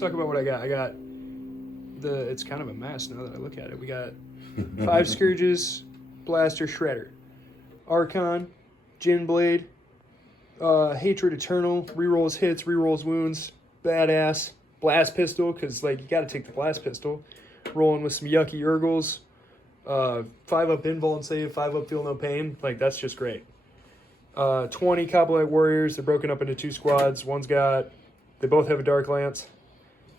talk about what I got. I got it's kind of a mess now that I look at it. We got 5 Scourges, Blaster, Shredder, Archon, Gin Blade, Hatred Eternal, rerolls hits, rerolls wounds, badass, Blast Pistol, because like you got to take the Blast Pistol, rolling with some yucky Urgles, 5-up invul and save, 5-up feel no pain, like that's just great. 20 Cobblite Warriors, they're broken up into 2 squads. They both have a Dark Lance.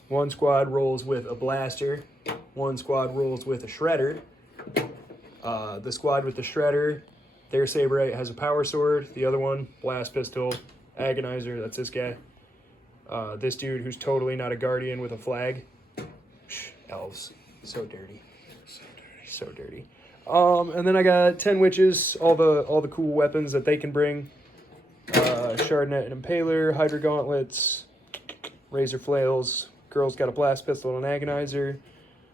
One squad rolls with a Blaster. One squad rolls with a Shredder. The squad with the Shredder, their Saberite has a Power Sword. The other one, Blast Pistol, Agonizer, that's this guy. This dude who's totally not a Guardian with a flag. Elves, so dirty. So dirty. And then I got 10 Witches, all the cool weapons that they can bring. Shardnet and Impaler, Hydra Gauntlets, Razor Flails. Girl's got a Blast Pistol and an Agonizer.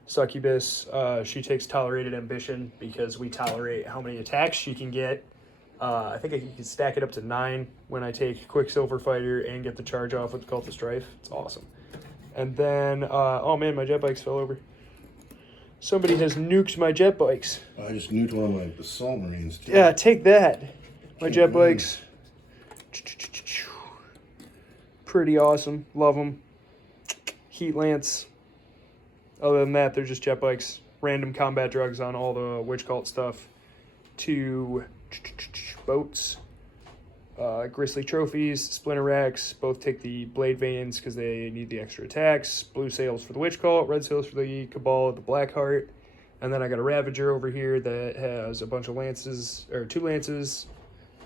Succubus, she takes Tolerated Ambition because we tolerate how many attacks she can get. I think I can stack it up to 9 when I take Quicksilver Fighter and get the charge off with Cult of Strife. It's awesome. And then, oh man, my jet bikes fell over. Somebody has nuked my jet bikes. I just nuked one of my Assault Marines too. Yeah, take that. My jet bikes. Pretty awesome. Love them. Heat Lance. Other than that, they're just jet bikes. Random combat drugs on all the Witch Cult stuff. 2 boats. Gristly Trophies. Splinter Racks. Both take the Blade Veins because they need the extra attacks. Blue Sails for the Witch Cult. Red Sails for the Cabal of the Blackheart. And then I got a Ravager over here that has a bunch of lances, or 2 lances,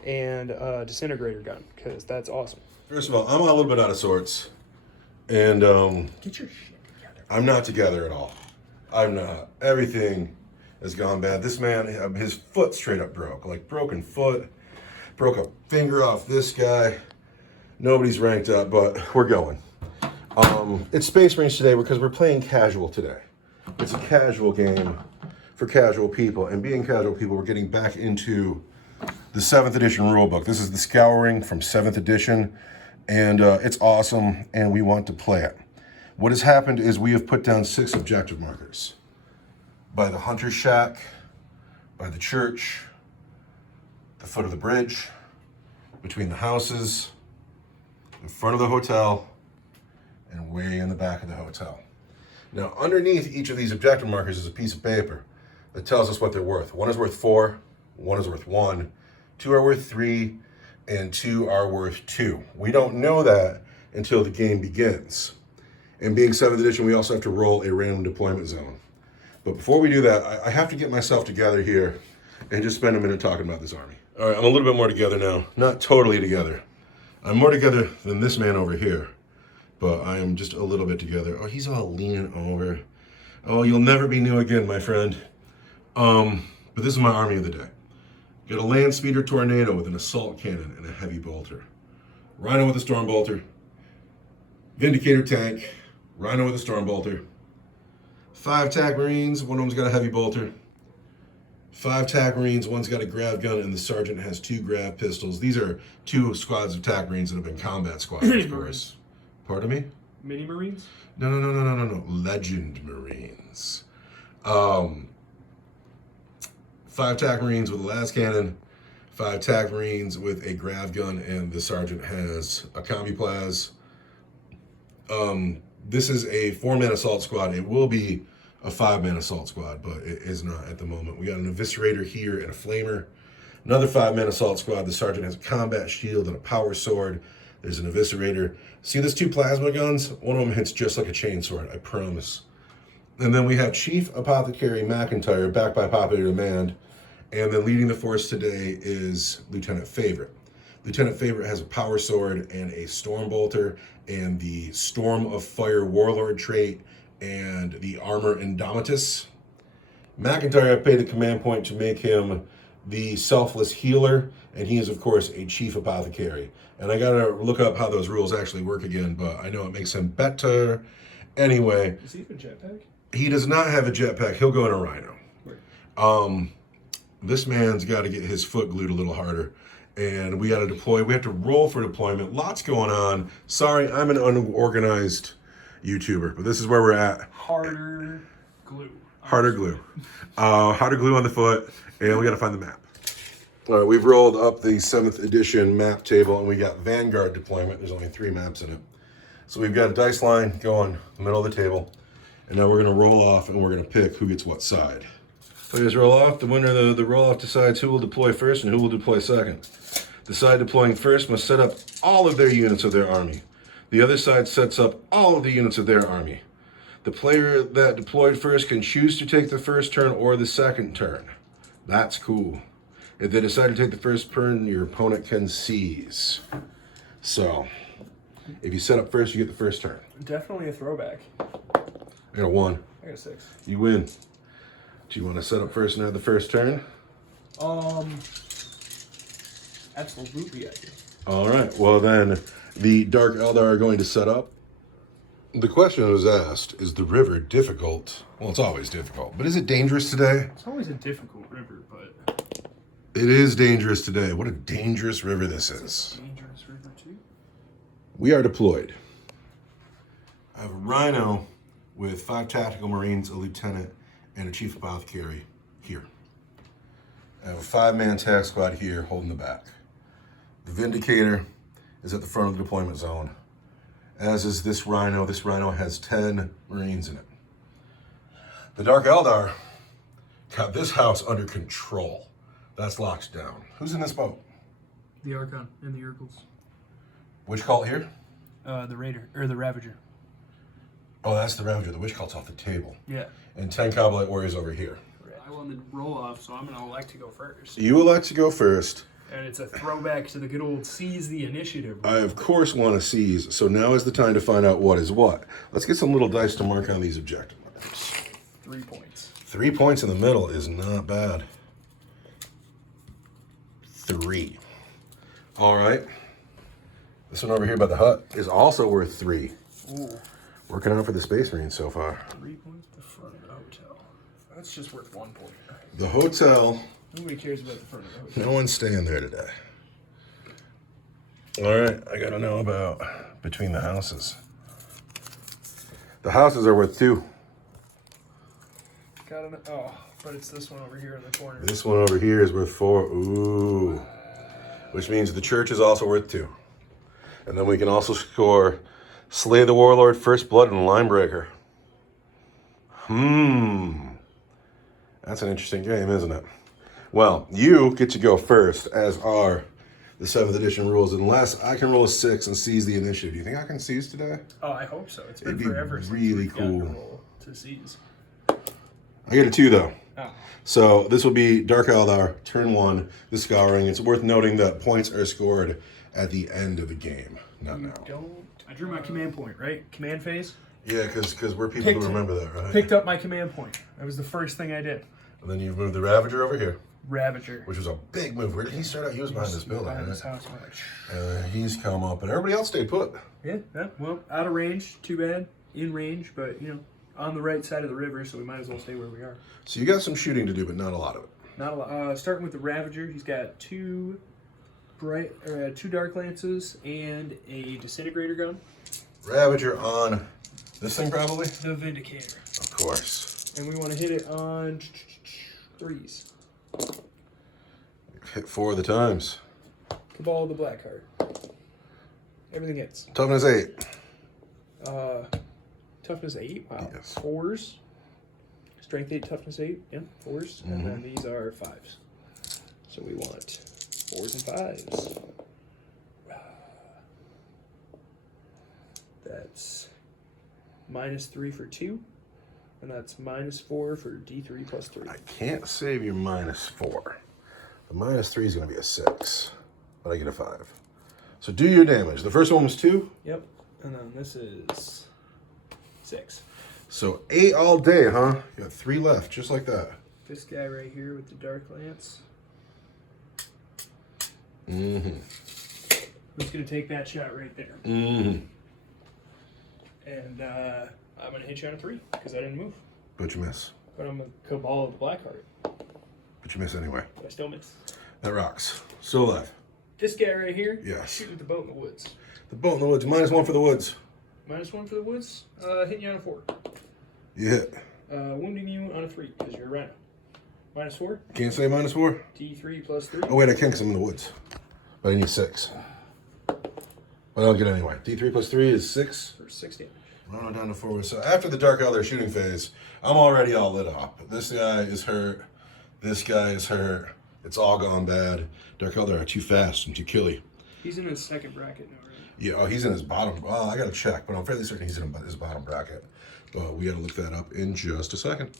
and a Disintegrator gun because that's awesome. First of all, I'm a little bit out of sorts. And Get your shit together. I'm not together at all. I'm not. Everything has gone bad. This man, his foot straight up broke. Like broken foot. Broke a finger off this guy. Nobody's ranked up, but we're going. It's Space Marines today because we're playing casual today. It's a casual game for casual people. And being casual people, we're getting back into the 7th edition rulebook. This is the Scouring from 7th edition. And it's awesome, and we want to play it. What has happened is we have put down 6 objective markers. By the Hunter's Shack, by the church, the foot of the bridge, between the houses, in front of the hotel, and way in the back of the hotel. Now, underneath each of these objective markers is a piece of paper that tells us what they're worth. 1 is worth 4, 1 is worth 1, 2 are worth 3, and 2 are worth 2. We don't know that until the game begins. And being 7th edition, we also have to roll a random deployment zone. But before we do that, I have to get myself together here and just spend a minute talking about this army. All right, I'm a little bit more together now. Not totally together. I'm more together than this man over here, but I am just a little bit together. Oh, he's all leaning over. Oh, you'll never be new again, my friend. But this is my army of the day. Got a land speeder tornado with an assault cannon and a heavy bolter. Rhino with a storm bolter. Vindicator tank. Rhino with a storm bolter. 5 TAC Marines, one of them's got a heavy bolter. 5 TAC Marines, one's got a grav gun, and the sergeant has 2 grav pistols. These are 2 squads of TAC Marines that have been combat squads, of course. Pardon me? Mini Marines? No. Legend Marines. 5 TAC Marines with a las cannon, 5 TAC Marines with a grav gun, and the sergeant has a combi plas. This is a 4-man assault squad. It will be a 5-man assault squad, but it is not at the moment. We got an eviscerator here and a flamer. Another 5-man assault squad. The sergeant has a combat shield and a power sword. There's an eviscerator. See those 2 plasma guns? One of them hits just like a chainsword, I promise. And then we have Chief Apothecary McIntyre, backed by popular demand. And then leading the force today is Lieutenant Favorite. Lieutenant Favorite has a power sword and a storm bolter and the Storm of Fire Warlord trait and the Armor Indomitus. McIntyre, I paid the command point to make him the Selfless Healer, and he is, of course, a Chief Apothecary. And I gotta look up how those rules actually work again, but I know it makes him better. Anyway. Does he have a jetpack? He does not have a jetpack. He'll go in a Rhino. Right. This man's got to get his foot glued a little harder. And we got to deploy. We have to roll for deployment. Lots going on. Sorry, I'm an unorganized YouTuber, but this is where we're at. Harder glue. Harder glue. Harder glue on the foot, and we got to find the map. All right, we've rolled up the 7th edition map table, and we got Vanguard deployment. There's only 3 maps in it. So we've got a dice line going in the middle of the table, and now we're going to roll off, and we're going to pick who gets what side. Players roll off. The winner of the roll-off decides who will deploy first and who will deploy second. The side deploying first must set up all of their units of their army. The other side sets up all of the units of their army. The player that deployed first can choose to take the first turn or the second turn. That's cool. If they decide to take the first turn, your opponent can seize. So, if you set up first, you get the first turn. Definitely a throwback. I got a 1. I got a 6. You win. Do you want to set up first and have the first turn? Absolutely I do. All right. Well, then the Dark Eldar are going to set up. The question was asked, is the river difficult? Well, it's always difficult, but is it dangerous today? It's always a difficult river, but... It is dangerous today. What a dangerous river this is. Dangerous river, too. We are deployed. I have a Rhino with 5 tactical Marines, a lieutenant, and a chief apothecary here. I have a 5-man tac squad here holding the back. The Vindicator is at the front of the deployment zone, as is this Rhino. This Rhino has 10 Marines in it. The Dark Eldar got this house under control. That's locked down. Who's in this boat? The Archon and the Urgles. Which cult here? The Raider, or the Ravager. Oh, that's the Ravager. The Witch cult's off the table. Yeah. And 10 Coblite warriors over here. I won the roll-off, so I'm going to elect to go first. You elect to go first. And it's a throwback to the good old seize the initiative. I, of course, want to seize, so now is the time to find out what is what. Let's get some little dice to mark on these objective markers. 3 points. 3 points in the middle is not bad. 3. All right. This one over here by the hut is also worth 3. Ooh. Working out for the Space Marines so far. 3 points at the front of the hotel. That's just worth 1 point. The hotel... Nobody cares about the front of the hotel. No one's staying there today. All right, I gotta know about between the houses. The houses are worth 2. Gotta know. Oh, but it's this one over here in the corner. This one over here is worth 4. Ooh. Which means the church is also worth 2. And then we can also score Slay the Warlord, First Blood, and Linebreaker. That's an interesting game, isn't it? Well, you get to go first, as are the 7th edition rules, unless I can roll a 6 and seize the initiative. Do you think I can seize today? Oh, I hope so. It's been It'd be forever since really we've gotten cool. a roll to seize. I get a 2, though. Oh. So this will be Dark Eldar, turn 1, the Scouring. It's worth noting that points are scored at the end of the game, not now. I drew my command point, right? Command phase. Yeah, because we're people who remember that, right? Picked up my command point. That was the first thing I did. And then you've moved the Ravager over here, Ravager. which was a big move. Where did he start out? He was behind this building, Behind right? this house. I'm like, He's come up, and everybody else stayed put. yeah, well, out of range, too bad. In range, but, you know, on the right side of the river, so we might as well stay where we are. So you got some shooting to do, but not a lot of it. Not a lot. Starting with the Ravager, he's got 2 Dark Lances and a Disintegrator gun. Ravager on this thing, probably? The Vindicator. Of course. And we want to hit it on 3s. Hit 4 of the times. Cabal of the Black Heart. Everything hits. Toughness 8. Toughness 8. Wow. Yes. 4s. Strength 8, toughness 8. Yeah, 4s. And then these are 5s. So we want 4s and 5s. That's -3 for 2. And that's -4 for D3 plus 3. I can't save your -4. The -3 is going to be a 6, but I get a 5. So do your damage. The first one was 2. Yep. And then this is 6. So 8 all day, huh? You got 3 left, just like that. This guy right here with the Dark Lance. Mm-hmm. Who's going to take that shot right there? Mm-hmm. And I'm going to hit you on a 3 because I didn't move. But you miss. But I'm a Cabal of the Blackheart. But you miss anyway. But I still miss. That rocks. Still alive. This guy right here, Yes. shoot with the boat in the woods. The boat in the woods. -1 for the woods. -1 for the woods. Hitting you on a 4. You hit. Wounding you on a 3 because you're a rhino. -4. Can't say -4. D3 plus 3. Oh wait, I can because I'm in the woods. But I need 6. But I don't get it anyway. D3 plus 3 is 6. For 6 damage. Run down to 4. So after the Dark Elder shooting phase, I'm already all lit up. This guy is hurt. This guy is hurt. It's all gone bad. Dark Elder are too fast and too killy. He's in his second bracket now, right? Yeah, oh, he's in his bottom. Well, I gotta check, but I'm fairly certain he's in his bottom bracket. But we gotta look that up in just a second.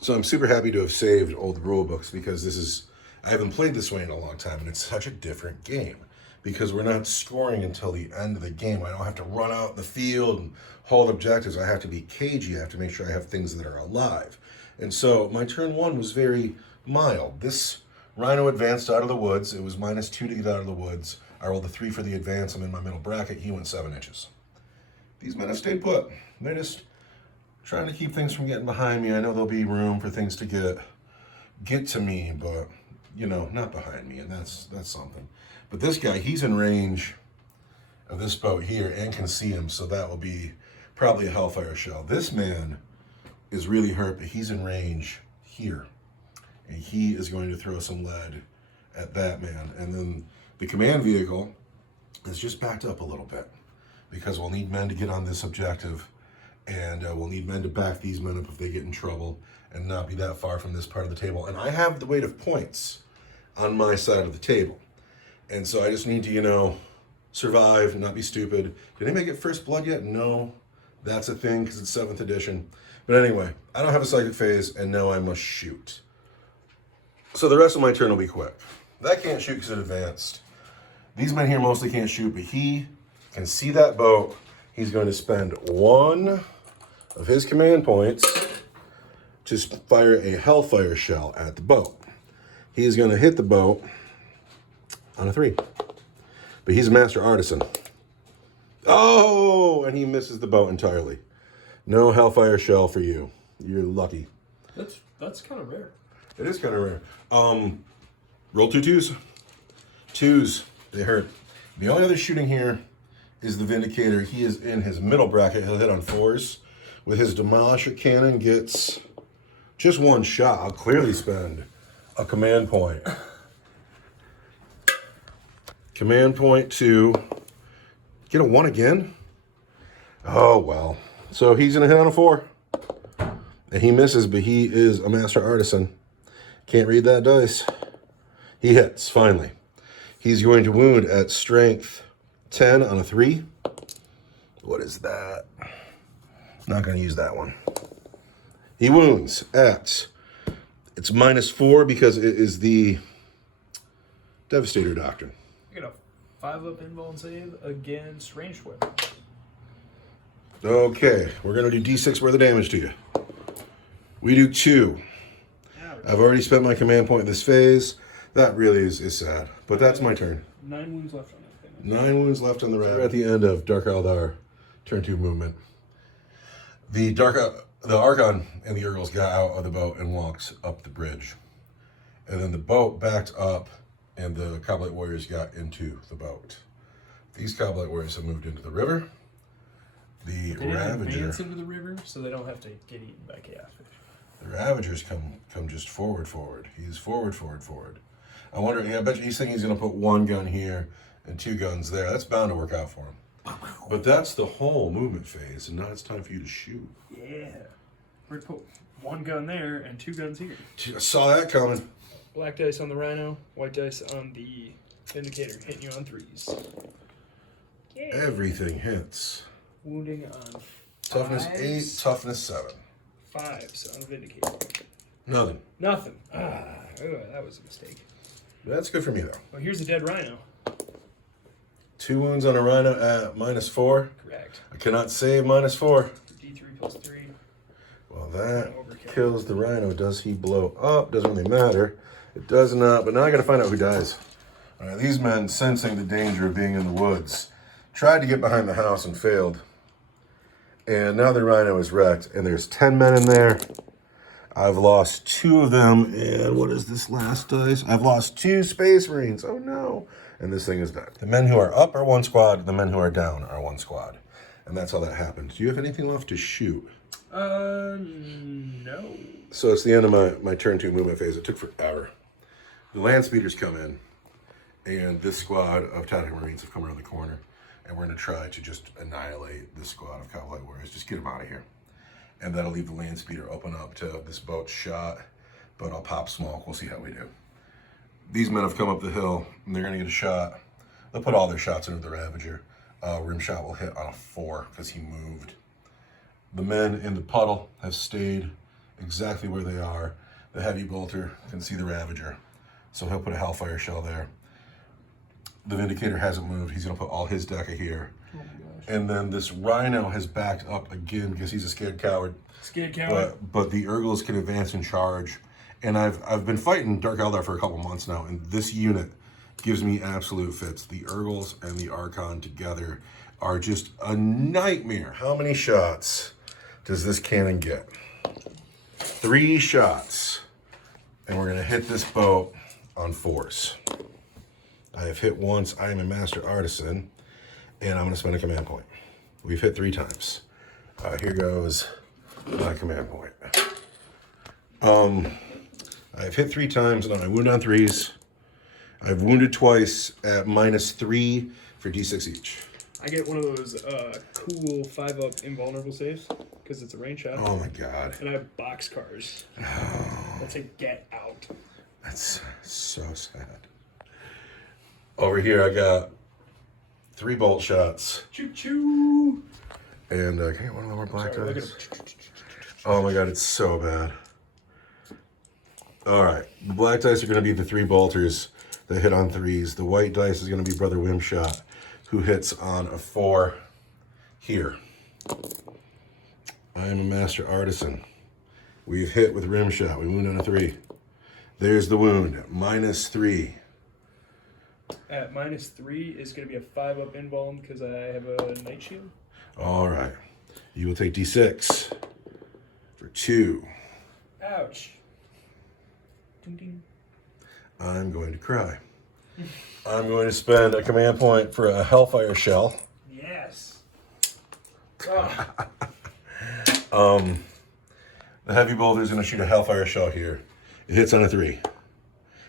So I'm super happy to have saved all the rule books because I haven't played this way in a long time, and it's such a different game because we're not scoring until the end of the game. I don't have to run out in the field and hold objectives. I have to be cagey. I have to make sure I have things that are alive. And so my turn 1 was very mild. This rhino advanced out of the woods. It was -2 to get out of the woods. I rolled a 3 for the advance. I'm in my middle bracket. He went 7 inches. These men have stayed put. They're just trying to keep things from getting behind me. I know there'll be room for things to get to me, but, you know, not behind me, and that's something. But this guy, he's in range of this boat here and can see him, so that will be probably a Hellfire shell. This man is really hurt, but he's in range here. And he is going to throw some lead at that man. And then the command vehicle is just backed up a little bit because we'll need men to get on this objective, and we'll need men to back these men up if they get in trouble and not be that far from this part of the table. And I have the weight of points on my side of the table. And so I just need to, you know, survive and not be stupid. Did anybody get first blood yet? No, that's a thing because it's 7th edition. But anyway, I don't have a psychic phase, and now I must shoot. So the rest of my turn will be quick. That can't shoot because it advanced. These men here mostly can't shoot, but he can see that boat. He's going to spend 1 of his command points to fire a Hellfire shell at the boat. He's going to hit the boat on a 3. But he's a master artisan. Oh, and he misses the boat entirely. No Hellfire shell for you. You're lucky. That's kind of rare. It is kind of rare. Roll 2 2s. 2s. They hurt. The only other shooting here is the Vindicator. He is in his middle bracket. He'll hit on 4s. With his Demolisher cannon, gets just 1 shot. I'll clearly spend a command point. Command point to get a 1 again. Oh, well. So he's going to hit on a 4. And he misses, but he is a master artisan. Can't read that dice. He hits, finally. He's going to wound at strength 10 on a 3. What is that? Not going to use that one. He wounds at, it's -4 because it is the Devastator Doctrine. You get a 5-up invuln save against ranged weapons. Okay, we're going to do D6 worth of damage to you. We do 2. I've already spent my command point in this phase. That really is sad, but that's my turn. 9 wounds left on that thing. 9 wounds left on the rat. We're at the end of Dark Eldar turn 2 movement. The Archon and the Urgles got out of the boat and walked up the bridge. And then the boat backed up and the Cobblite Warriors got into the boat. These Cobblite Warriors have moved into the river. The Ravager advance into the river, so they don't have to get eaten by chaos fish. The Ravagers come just forward. He's forward. I wonder, I bet you he's thinking he's going to put 1 gun here and 2 guns there. That's bound to work out for him. But that's the whole movement phase, and now it's time for you to shoot. Yeah. We're going to put 1 gun there and 2 guns here. I saw that coming. Black dice on the Rhino, white dice on the Vindicator, hitting you on 3s. Yeah. Everything hits. Wounding on 5s. Toughness 8, toughness 7. 5s on the Vindicator. Nothing. That was a mistake. That's good for me, though. Well, here's a dead Rhino. 2 wounds on a Rhino at -4. Correct. I cannot save -4. D3 plus 3. Well, that kills the Rhino. Does he blow up? Doesn't really matter. It does not, but now I gotta find out who dies. All right, these men, sensing the danger of being in the woods, tried to get behind the house and failed. And now the Rhino is wrecked, and there's 10 men in there. I've lost 2 of them, and what is this last dice? I've lost 2 Space Marines. Oh no. And this thing is dead. The men who are up are 1 squad, the men who are down are 1 squad. And that's how that happened. Do you have anything left to shoot? No. So it's the end of my turn 2 movement phase. It took forever. The land speeders come in, and this squad of tactical marines have come around the corner, and we're going to try to just annihilate this squad of cavalry warriors. Just get them out of here. And that'll leave the land speeder open up to this boat shot, but I'll pop smoke. We'll see how we do. These men have come up the hill, and they're going to get a shot. They'll put all their shots into the Ravager. Rim shot will hit on a 4 because he moved. The men in the puddle have stayed exactly where they are. The heavy bolter can see the Ravager, so he'll put a Hellfire shell there. The Vindicator hasn't moved. He's going to put all his deca here. Oh my gosh. And then this Rhino has backed up again because he's a scared coward. Scared coward? But the Urgles can advance and charge. And I've been fighting Dark Eldar for a couple months now, and this unit gives me absolute fits. The Urgles and the Archon together are just a nightmare. How many shots does this cannon get? 3 shots. And we're gonna hit this boat on 4s. I have hit once. I am a master artisan, and I'm gonna spend a command point. We've hit 3 times. Here goes my command point. I've hit 3 times, and I wound on 3s. I've wounded twice at -3 for D6 each. I get one of those cool 5-up invulnerable saves because it's a range shot. Oh my god. And I have boxcars. That's a get out. That's so sad. Over here I got 3 bolt shots. Choo choo. And can I get one of the more black Sorry, dice? Oh my god, it's so bad. Alright, the black dice are going to be the 3 bolters that hit on 3s. The white dice is going to be Brother Wimshot, who hits on a 4 here. I am a master artisan. We've hit with rim shot. We wound on a 3. There's the wound, -3. At -3 is going to be a 5-up invuln because I have a night shield. All right. You will take D6 for 2. Ouch. Ding, ding. I'm going to cry. I'm going to spend a command point for a Hellfire shell. Yes. Oh. The heavy bolter is going to shoot a Hellfire shell here. It hits on a 3.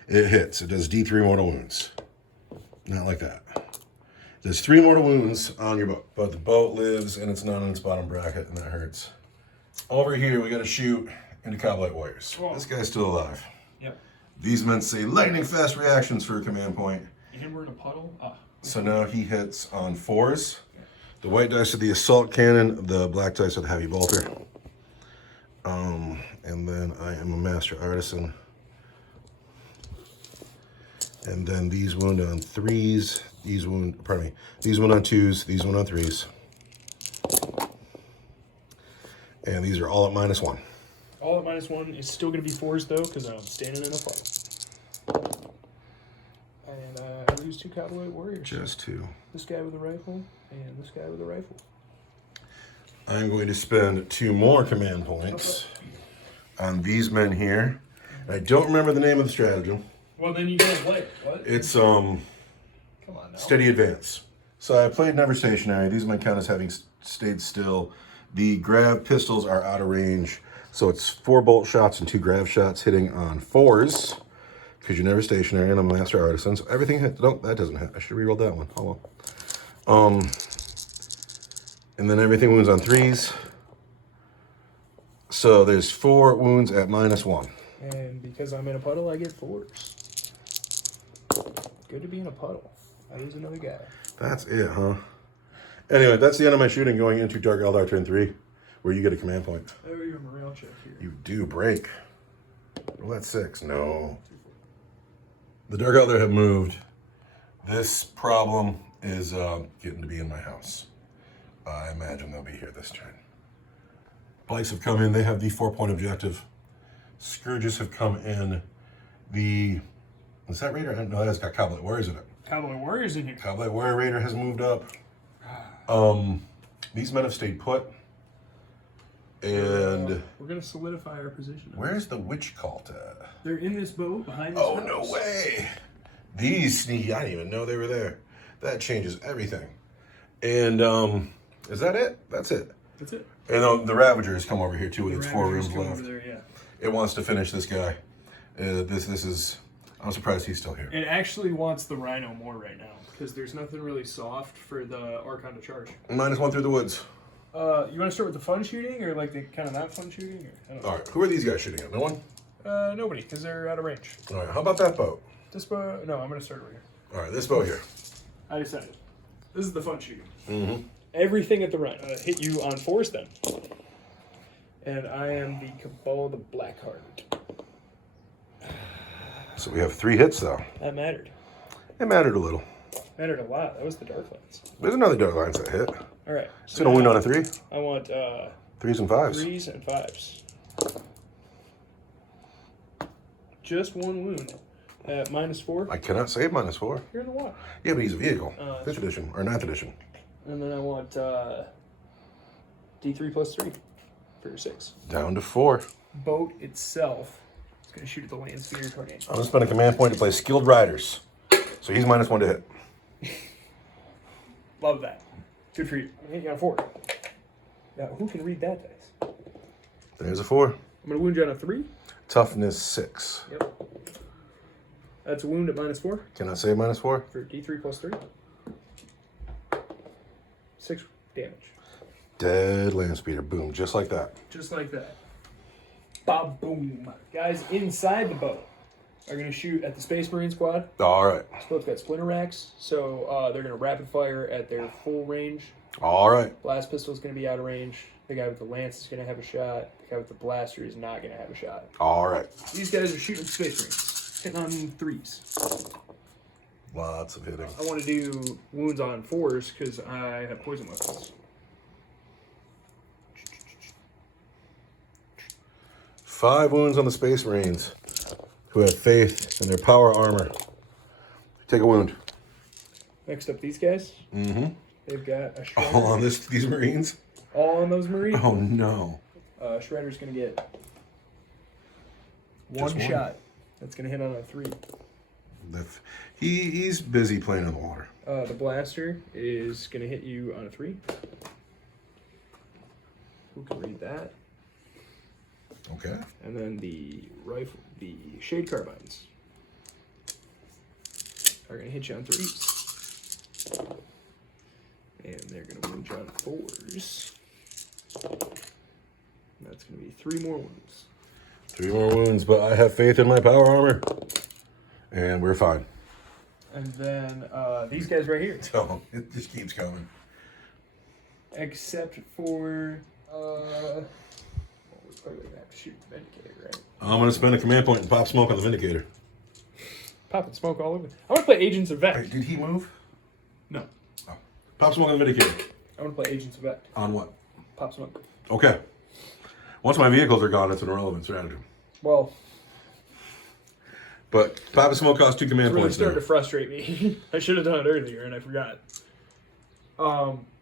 It hits. It does D3 mortal wounds. Not like that. It does 3 mortal wounds on your boat, but the boat lives and it's not in its bottom bracket, and that hurts. Over here, we got to shoot into Cowblight Warriors. Oh. This guy's still alive. Yep. These men say lightning fast reactions for a command point. And we're in a puddle. Ah. So now he hits on 4s. The white dice are the assault cannon, the black dice are the heavy bolter. And then I am a master artisan. And then these wound on 3s, these wound on 2s, these wound on 3s. And these are all at -1. All at -1 is still going to be 4s though, because I'm standing in a puddle. And I lose 2 Cowboy Warriors. Just 2. This guy with a rifle and this guy with a rifle. I'm going to spend 2 more command points on these men here. I don't remember the name of the stratagem. Well, then you gotta play. What? It's Come on now. steady advance. So I played never stationary. These men count as having stayed still. The grav pistols are out of range, so it's 4 bolt shots and 2 grav shots hitting on 4s because you're never stationary, and I'm a master artisan. So everything hit. No, that doesn't hit. I should reroll that one. Oh well. And then everything wounds on 3s. So there's 4 wounds at -1. And because I'm in a puddle, I get 4s. Good to be in a puddle. I lose another guy. That's it, huh? Anyway, that's the end of my shooting going into Dark Eldar turn 3, where you get a command point. Oh, your morale check here. You do break. Well, that's 6. No. The Dark Eldar have moved. This problem is getting to be in my house. I imagine they'll be here this turn. Blights have come in. They have the 4-point objective. Scourges have come in. Is that Raider? No, that's got Cowblight Warriors in it. Cowboy Warriors in here. Cowblight Warrior Raider has moved up. These men have stayed put. And we're gonna solidify our position. where's the witch cult at? They're in this boat behind this Oh, house. no way. These sneaky, I didn't even know they were there. That changes everything. And Is that it? That's it. That's it. And the Ravagers come over here too with The its 4 Ravagers rooms come left. over there, yeah. It wants to finish this guy. This is. I'm surprised he's still here. It actually wants the Rhino more right now because there's nothing really soft for the Archon to charge. -1 through the woods. You want to start with the fun shooting or like the kind of not fun shooting? Or, I don't know. All right. Who are these guys shooting at? No one. Nobody, because they're out of range. All right. How about that boat? This boat? No, I'm gonna start over here. All right. This boat here. I decided. This is the fun shooting. Mm-hmm. Everything at the Rhino hit you on 4s then. And I am the Cabal the Blackheart. So we have 3 hits though. That mattered. It mattered a little. Mattered a lot. That was the Darklands. There's another dark lines that hit. All right. It's gonna wound on a 3. I want 3s and 5s. 3s and 5s. Just 1 wound at -4. I cannot save -4. You're in the water. Yeah, but he's a vehicle. 5th edition or 9th edition. And then I want D3 + 3 for your 6. Down to 4. Boat itself is going to shoot at the land speeder tornado. I'm gonna spend a command point to play Skilled Riders. So he's -1 to hit. Love that. Good for you. I hit you on 4. Now, who can read that dice? There's a 4. I'm going to wound you on a 3. Toughness 6. Yep. That's a wound at -4 Cannot save -4. for D3 + 3. 6 damage. Dead land speeder. Boom. Just like that. Just like that. Bob boom. Guys inside the boat are going to shoot at the Space Marine squad. All right. This boat's got splinter racks, so they're going to rapid fire at their full range. All right. Blast pistol is going to be out of range. The guy with the lance is going to have a shot. The guy with the blaster is not going to have a shot. All right. These guys are shooting Space Marines, hitting on 3s. Lots of hitting. I want to do wounds on 4s because I have poison weapons. 5 wounds on the Space Marines who have faith in their power armor. Take a wound. Next up, these guys. Mm-hmm. They've got a shredder. All on these Marines? All on those Marines. Oh, no. Shredder's going to get Just one shot. That's going to hit on a 3. He's busy playing in the water. The blaster is going to hit you on a 3. Who can read that? Okay. And then the rifle, the shade carbines are going to hit you on 3s. And they're going to wound you on 4s. And that's going to be 3 more wounds. 3 more wounds, but I have faith in my power armor. And we're fine. And then these guys right here. So it just keeps coming. Except for, we're probably going to have to shoot the Vindicator, right? I'm going to spend a command point and pop smoke on the Vindicator. Popping smoke all over. I want to play Agents of Vect. Wait, did he move? No. Oh. Pop smoke on the Vindicator. I want to play Agents of Vect. On what? Pop smoke. Okay. Once my vehicles are gone, it's an irrelevant strategy. Well, But pop smoke costs 2 command it's really points starting now. to frustrate me. I should have done it earlier, and I forgot.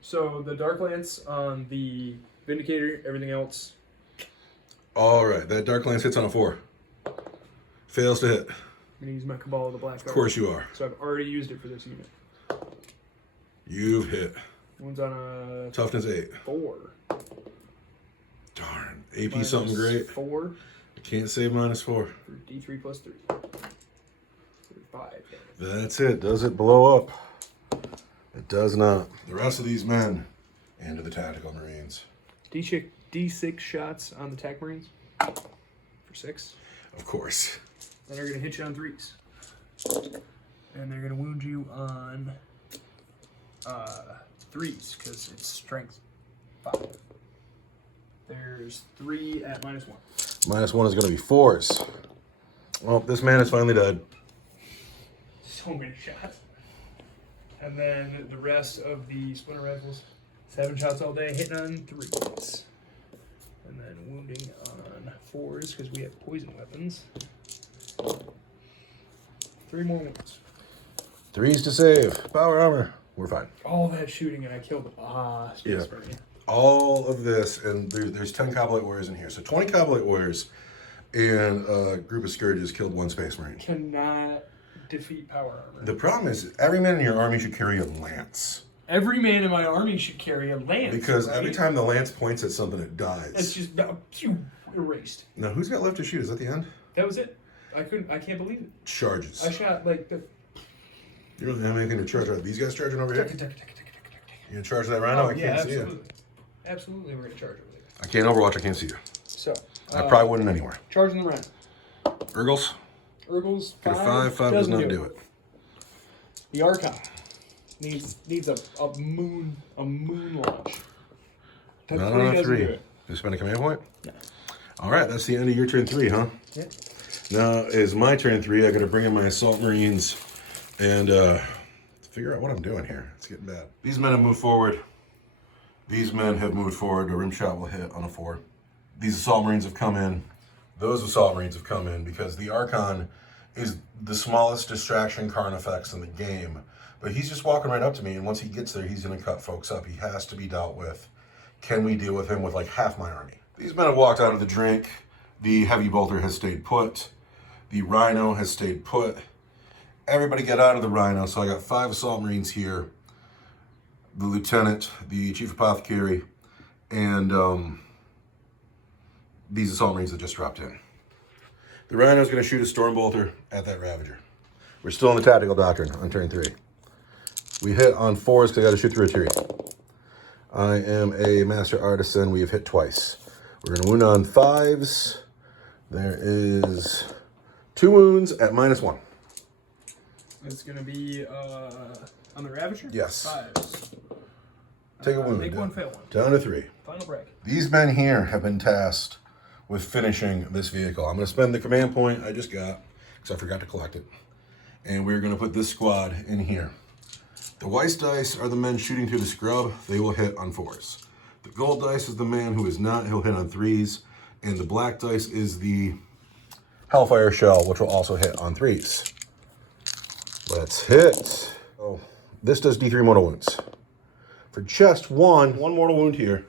So the Dark Lance on the Vindicator, everything else. All right, that Dark Lance hits on a 4. Fails to hit. I'm going to use my Cabal of the Black Of course you are. So I've already used it for this unit. You've hit. One's on a Toughness 8. 4. Darn. AP something great. 4 Can't save -4. for D3 + 3. 5 damage. That's it. Does it blow up? It does not. The rest of these men into the Tactical Marines. D6 shots on the TAC Marines for 6. Of course. Then they're going to hit you on 3s. And they're going to wound you on 3s because it's strength 5. There's 3 at -1. -1 is going to be 4s. Well, this man is finally dead. So many shots. And then the rest of the splinter rifles, 7 shots all day, hitting on 3s. And then wounding on 4s because we have poison weapons. 3 more wounds. 3s to save. Power armor. We're fine. All that shooting and I killed them. Space Yeah. Marine. All of this, and there's 10 Cobblite Warriors in here. So 20 Cobblite Warriors and a group of Scourges killed 1 Space Marine. Cannot defeat power armor. The problem is every man in your army should carry a lance. Every man in my army should carry a lance. Because right? every time the lance points at something, it dies. It's just erased. Now, who's got left to shoot? Is that the end? That was it. I can't believe it. Charges. I shot like the. You don't have anything to charge. Are these guys charging over here? You gonna charge that rhino? I can't see you. Absolutely, we're gonna charge over there. I can't overwatch. I can't see you. So. I probably wouldn't anywhere. Charging the rhino. Urgles? Urgles. Get a 5 does not do it. The Archon needs a moon launch. Not on a 3. You spend a command point? No. All right, that's the end of your turn 3, huh? Yeah. Now is my turn 3. I got to bring in my assault marines and figure out what I'm doing here. It's getting bad. These men have moved forward. These men have moved forward. A rim shot will hit on a 4. These assault marines have come in. Those assault marines have come in because the Archon is the smallest distraction Carnifex in the game. But he's just walking right up to me, and once he gets there, he's going to cut folks up. He has to be dealt with. Can we deal with him with like half my army? These men have walked out of the drink. The heavy bolter has stayed put. The rhino has stayed put. Everybody get out of the rhino. So I got 5 assault marines here. The lieutenant, the chief apothecary, and these assault marines that just dropped in. The rhino is going to shoot a storm bolter at that ravager. We're still in the tactical doctrine on turn 3. We hit on 4s because I got to shoot through a tree. I am a master artisan. We have hit twice. We're going to wound on 5s. There is 2 wounds at -1. It's going to be on the Ravager? Yes. 5s. Take a wound. Make one, fail one. Down to 3. Final break. These men here have been tasked with finishing this vehicle. I'm going to spend the command point I just got because I forgot to collect it. And we're going to put this squad in here. The white dice are the men shooting through the scrub. They will hit on 4s. The gold dice is the man who is not. He'll hit on 3s. And the black dice is the Hellfire Shell, which will also hit on 3s. Let's hit. Oh, this does D3 mortal wounds. For chest 1 mortal wound here.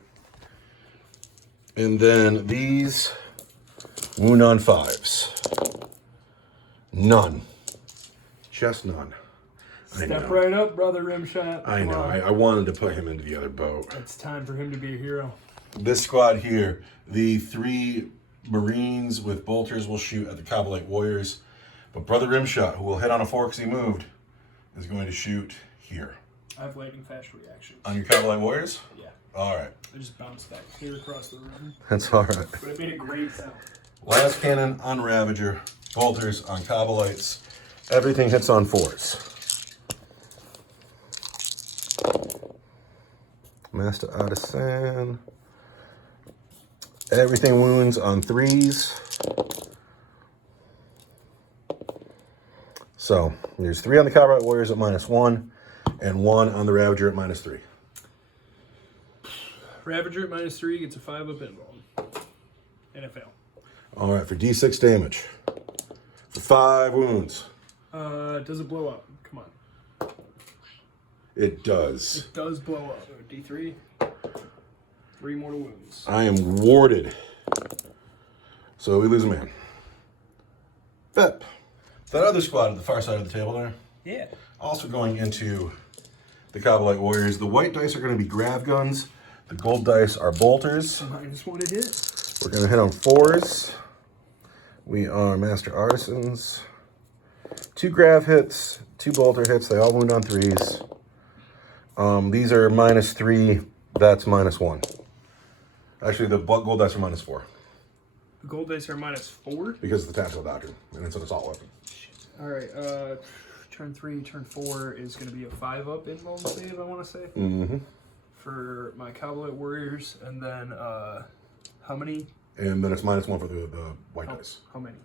And then these wound on 5s. None. Chest none. Step right up, brother Rimshot. I know. I wanted to put him into the other boat. It's time for him to be a hero. This squad here, the 3 Marines with bolters will shoot at the Kabbalite warriors. But Brother Rimshot, who will hit on a 4 because he moved, is going to shoot here. I have lightning fast reactions. On your Kabbalite warriors? Yeah. All right. I just bounced that clear across the room. That's all right. But it made a great sound. Last cannon on Ravager. Bolters on Kabbalites. Everything hits on 4s. Master Artisan. Everything wounds on 3s. So there's 3 on the Kabbalite warriors at -1, and 1 on the Ravager at -3. Ravager at -3 gets a 5 up invuln. And a fail. All right, for D6 damage. For 5 wounds. Does it blow up? Come on. It does. It does blow up. D3. 3 mortal wounds. I am warded. So we lose a man. Fep. That other squad at the far side of the table there. Yeah. Also going into the Kabbalite warriors. The white dice are going to be grav guns. The gold dice are bolters. -1 to hit. We're going to hit on 4s. We are master artisans. 2 grav hits, 2 bolter hits. They all wound on 3s. These are -3. That's -1. Actually, the gold dice are -4. The gold dice are -4. Because of the tactical doctrine, and it's an assault weapon. All right. Turn 3, turn 4 is going to be a 5 up invuln save, I want to say. Mm-hmm. For my Kabbalite warriors, and then how many? And then it's -1 for the white dice. How many?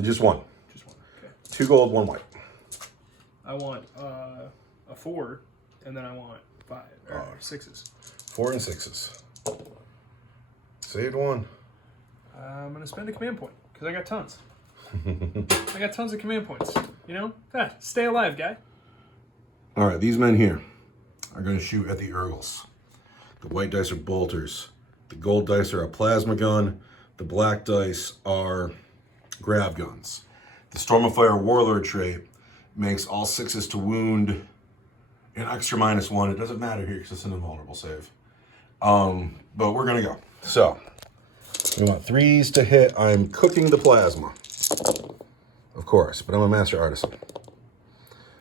Just 1. Just 1. Okay. 2 gold, 1 white. I want a 4, and then I want 5 or 6s. 4 and 6s. Saved 1. I'm gonna spend a command point because I got tons. I got tons of command points. You know, stay alive, guy. All right, these men here are going to shoot at the Urgles. The white dice are bolters. The gold dice are a plasma gun. The black dice are grav guns. The Storm of Fire Warlord trait makes all 6s to wound an extra -1. It doesn't matter here because it's an invulnerable save. But we're gonna go. So we want 3s to hit. I'm cooking the plasma, of course, but I'm a master artisan.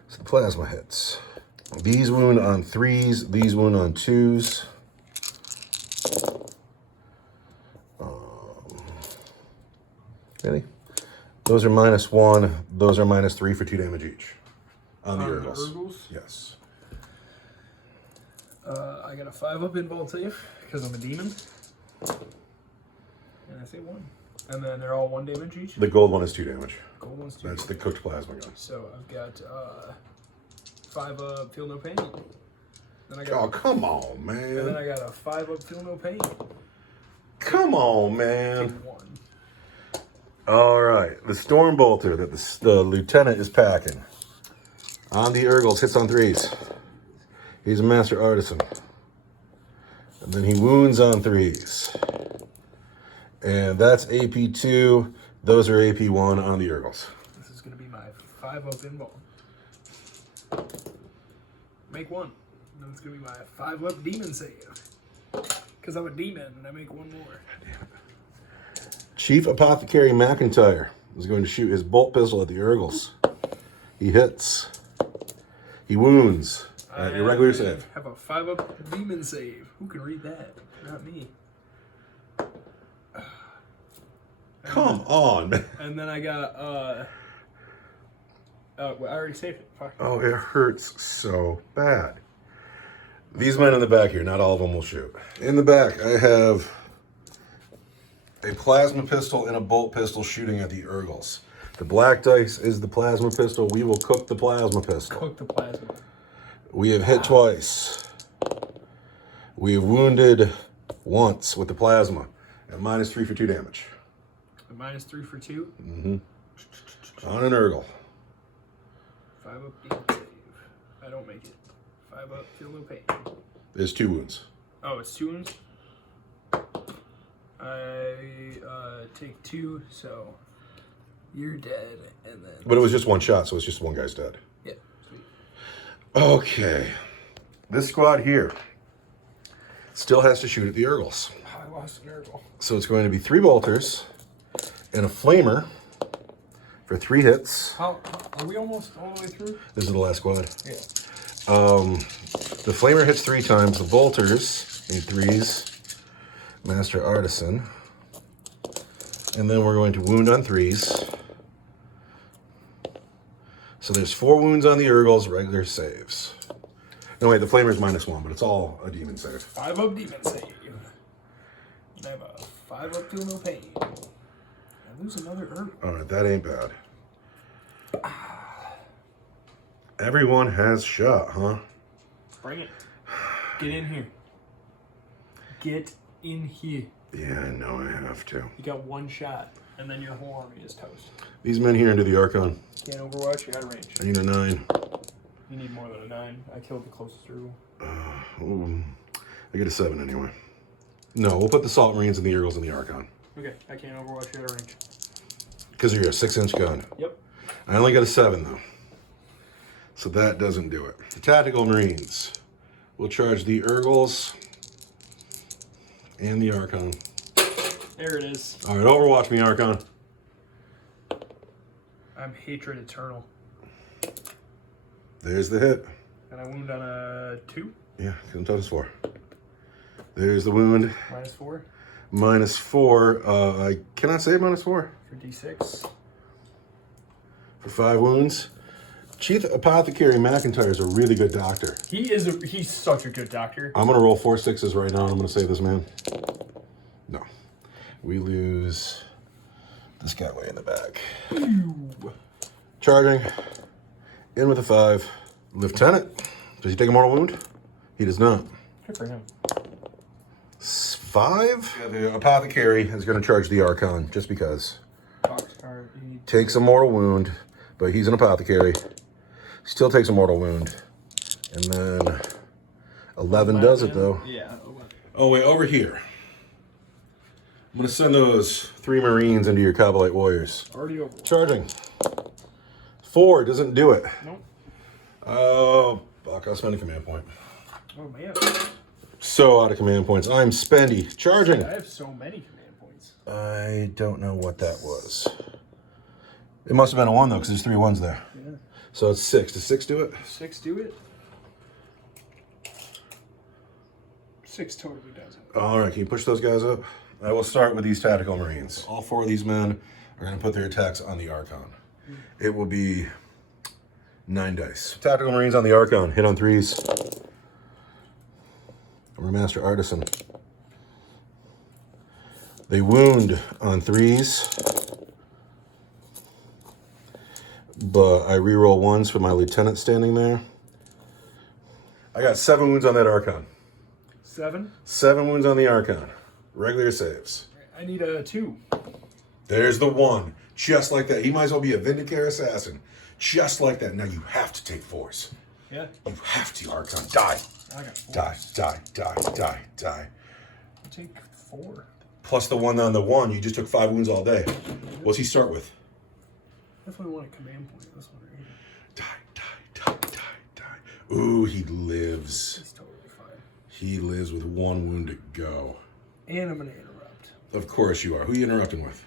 So the plasma hits. These wound on 3s. These wound on 2s. Really? Those are -1. Those are -3 for 2 damage each. On the Urgles. Yes. I got a 5-up invuln save because I'm a demon. And I say 1. And then they're all 1 damage each. The gold one is 2 damage. Gold one's 2. That's the cooked plasma gun. So I've got 5-up, feel no pain. Then I Oh, got come on, man. And then I got a 5-up, feel no pain. Come on, man. 1. All right, the Storm Bolter that the lieutenant is packing on the Urgles hits on 3s. He's a master artisan. And then he wounds on 3s. And that's AP2. Those are AP1 on the Urgles. This is going to be my 5-up invuln. Make 1. And then it's going to be my 5-up demon save. Because I'm a demon and I make 1 more. Chief Apothecary McIntyre is going to shoot his bolt pistol at the Urgles. He hits. He wounds at your regular save. Have a 5-up demon save. Who can read that? Not me. Come on, man. And then I got, I already saved it. Fuck. Oh, it hurts so bad. These men in the back here, not all of them will shoot. In the back, I have a plasma pistol and a bolt pistol shooting at the Urgles. The black dice is the plasma pistol. We will cook the plasma pistol. Cook the plasma. We have hit twice. We have wounded once with the plasma at -3 for 2 damage. A -3 for 2? Mm-hmm. On an Urgle. 5-up demon save. I don't make it. 5-up, feel no pain. There's 2 wounds. Oh, it's 2 wounds? I take 2, so you're dead, and then... But it was just 1 shot, so it's just 1 guy's dead. Yeah, sweet. Okay. This squad here still has to shoot at the Urgles. I lost an Urgle. So it's going to be 3 bolters and a flamer for 3 hits. How are we almost all the way through? This is the last squad. Yeah. The flamer hits 3 times. The bolters need 3s. Master Artisan. And then we're going to wound on 3s. So there's 4 wounds on the Urgles, regular saves. No, wait, the flamer's -1, but it's all a demon save. 5-up demon save. And I have a 5-up feel no pain. I lose another Urgle. All right, that ain't bad. Everyone has shot, huh? Bring it. Get in here. Get in here. Yeah, I know I have to. You got 1 shot, and then your whole army is toast. These men here into the Archon. Can't overwatch, you're out of range. I need a 9. You need more than a 9. I killed the closest Urgle. Ooh, I get a 7 anyway. No, we'll put the Salt Marines and the Urgles in the Archon. Okay, I can't overwatch, you're out of range. Because you're a 6-inch gun. Yep. I only got a 7 though. So that doesn't do it. The Tactical Marines will charge the Urgles and the Archon. There it is. All right, overwatch me, Archon. I'm hatred eternal. There's the hit. And I wound on a 2? Yeah, couldn't touch 4. There's the wound. -4? -4. I cannot say -4. For D6. For 5 wounds. Chief Apothecary McIntyre is a really good doctor. He's such a good doctor. I'm going to roll 4 6s right now, and I'm going to save this man. No. We lose this guy way in the back. Charging. In with a 5. Lieutenant. Does he take a mortal wound? He does not. Good for him. 5. Yeah, the Apothecary is going to charge the Archon, just because. He Takes a mortal wound, but he's an Apothecary. Still takes a mortal wound. And then 11 does it, though. Yeah. Oh, wait, over here. I'm going to send those 3 Marines into your Kabbalite Warriors. Already over. Charging. 4 doesn't do it. Nope. Fuck, I'll spend a command point. Oh, man. So out of command points. I'm spendy. Charging. I have so many command points. I don't know what that was. It must have been a 1, though, because there's 3 1s there. Yeah. So it's 6. Does 6 do it? 6 do it? 6 totally does it. All right, can you push those guys up? I will start with these tactical marines. All 4 of these men are going to put their attacks on the Archon. It will be 9 dice. Tactical marines on the Archon. Hit on 3s. I'm a master artisan. They wound on 3s. But I reroll 1s for my lieutenant standing there. I got 7 wounds on that Archon. 7? 7 wounds on the Archon. Regular saves. I need a 2. There's the 1. Just like that. He might as well be a Vindicare assassin. Just like that. Now you have to take 4s. Yeah. You have to, Archon. Die. I got 4. Die. I'll take 4. Plus the 1 on the 1. You just took 5 wounds all day. What's he start with? Definitely want a command point. This one right here. Die. Ooh, he lives. It's totally fine. He lives with 1 wound to go. And I'm going to interrupt. Of course you are. Who are you interrupting with?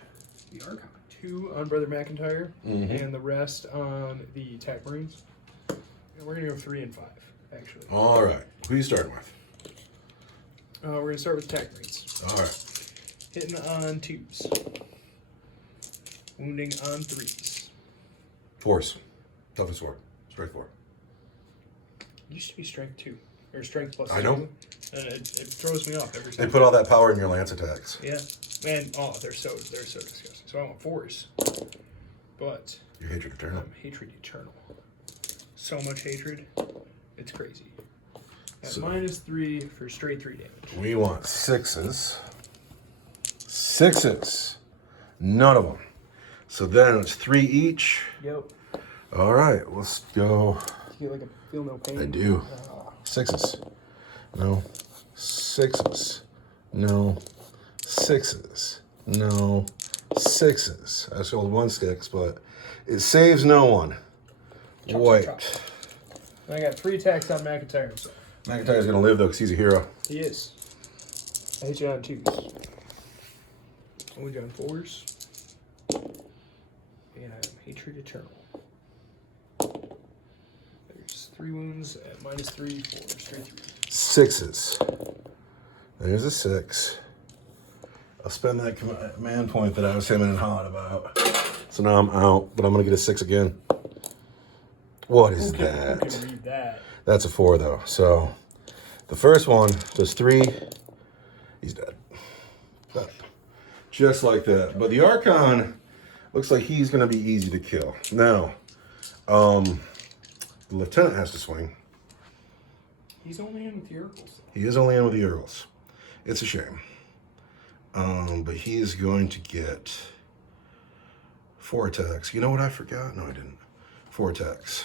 The Archon. 2 on Brother McIntyre, and the rest on the Tac Marines. And we're going to go 3 and 5, actually. All right. Who are you starting with? We're going to start with Tac Marines. All right. Hitting on 2s. Wounding on 3s. 4s. Toughest 4. Strike 4. Used to be strength 2. Or strength plus 2. I know. And it throws me off every They time. put all that power in your lance attacks. Yeah. Man, they're so disgusting. So I want 4s. But Your hatred eternal. hatred eternal. So much hatred. It's crazy. At So- -3 for straight 3 damage. We want 6s. 6s. None of them. So then it's 3 each. Yep. All right, let's go. You get like a feel no pain. I do. 6s. No. 6s. No. 6s. No. 6s. I sold 1 sticks, but it saves no one. Chop, Wait. chop, chop. I got 3 attacks on McIntyre himself. McIntyre's gonna live though, because he's a hero. He is. I hit you on 2s. Only done 4s. And I am hatred eternal. There's 3 wounds at -3 for straight 3. 6s. There's a 6. I'll spend that command point that I was hemming and hawing about. So now I'm out, but I'm gonna get a 6 again. What is Who that? can read that? That's a 4 though. So the first one does 3. He's dead. But just like that. But the Archon looks like he's gonna be easy to kill. Now, the lieutenant has to swing. He's only in with the Urkels. He is only in with the Earls. It's a shame. But he is going to get 4 attacks. You know what I forgot? No, I didn't. 4 attacks.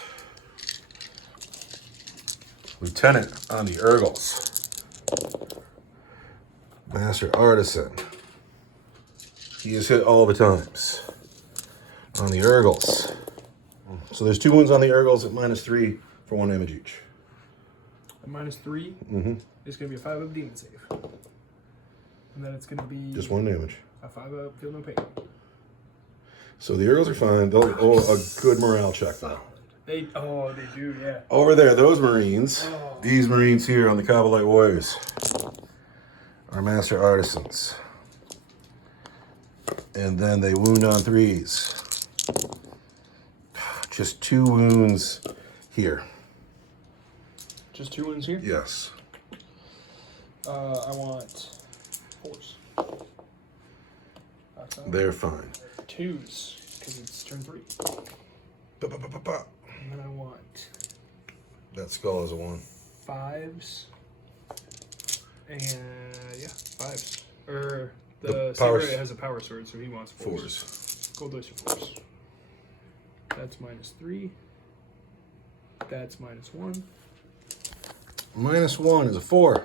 Lieutenant on the Urgles. Master Artisan. He is hit all the times. On the Urgles. So there's 2 wounds on the Urgles at -3 for 1 damage each. At -3, it's going to be a 5 up demon save. And then it's going to be Just 1 damage. a 5 up feel no pain. So the Urgles are fine. They'll owe a good morale check though. They do, yeah. Over there, those Marines, these Marines here on the Kabbalite Warriors, are Master Artisans. And then they wound on 3s. Just 2 wounds here. Just 2 wounds here? Yes. I want 4s. They're fine. 2s, because it's turn 3. Ba-ba-ba-ba-ba. And then I want That skull is a 1. 5s. And, yeah, 5s. Or, the power samurai has a power sword, so he wants 4s. 4s. Gold dice for 4s. That's -3. That's -1. -1 is a 4.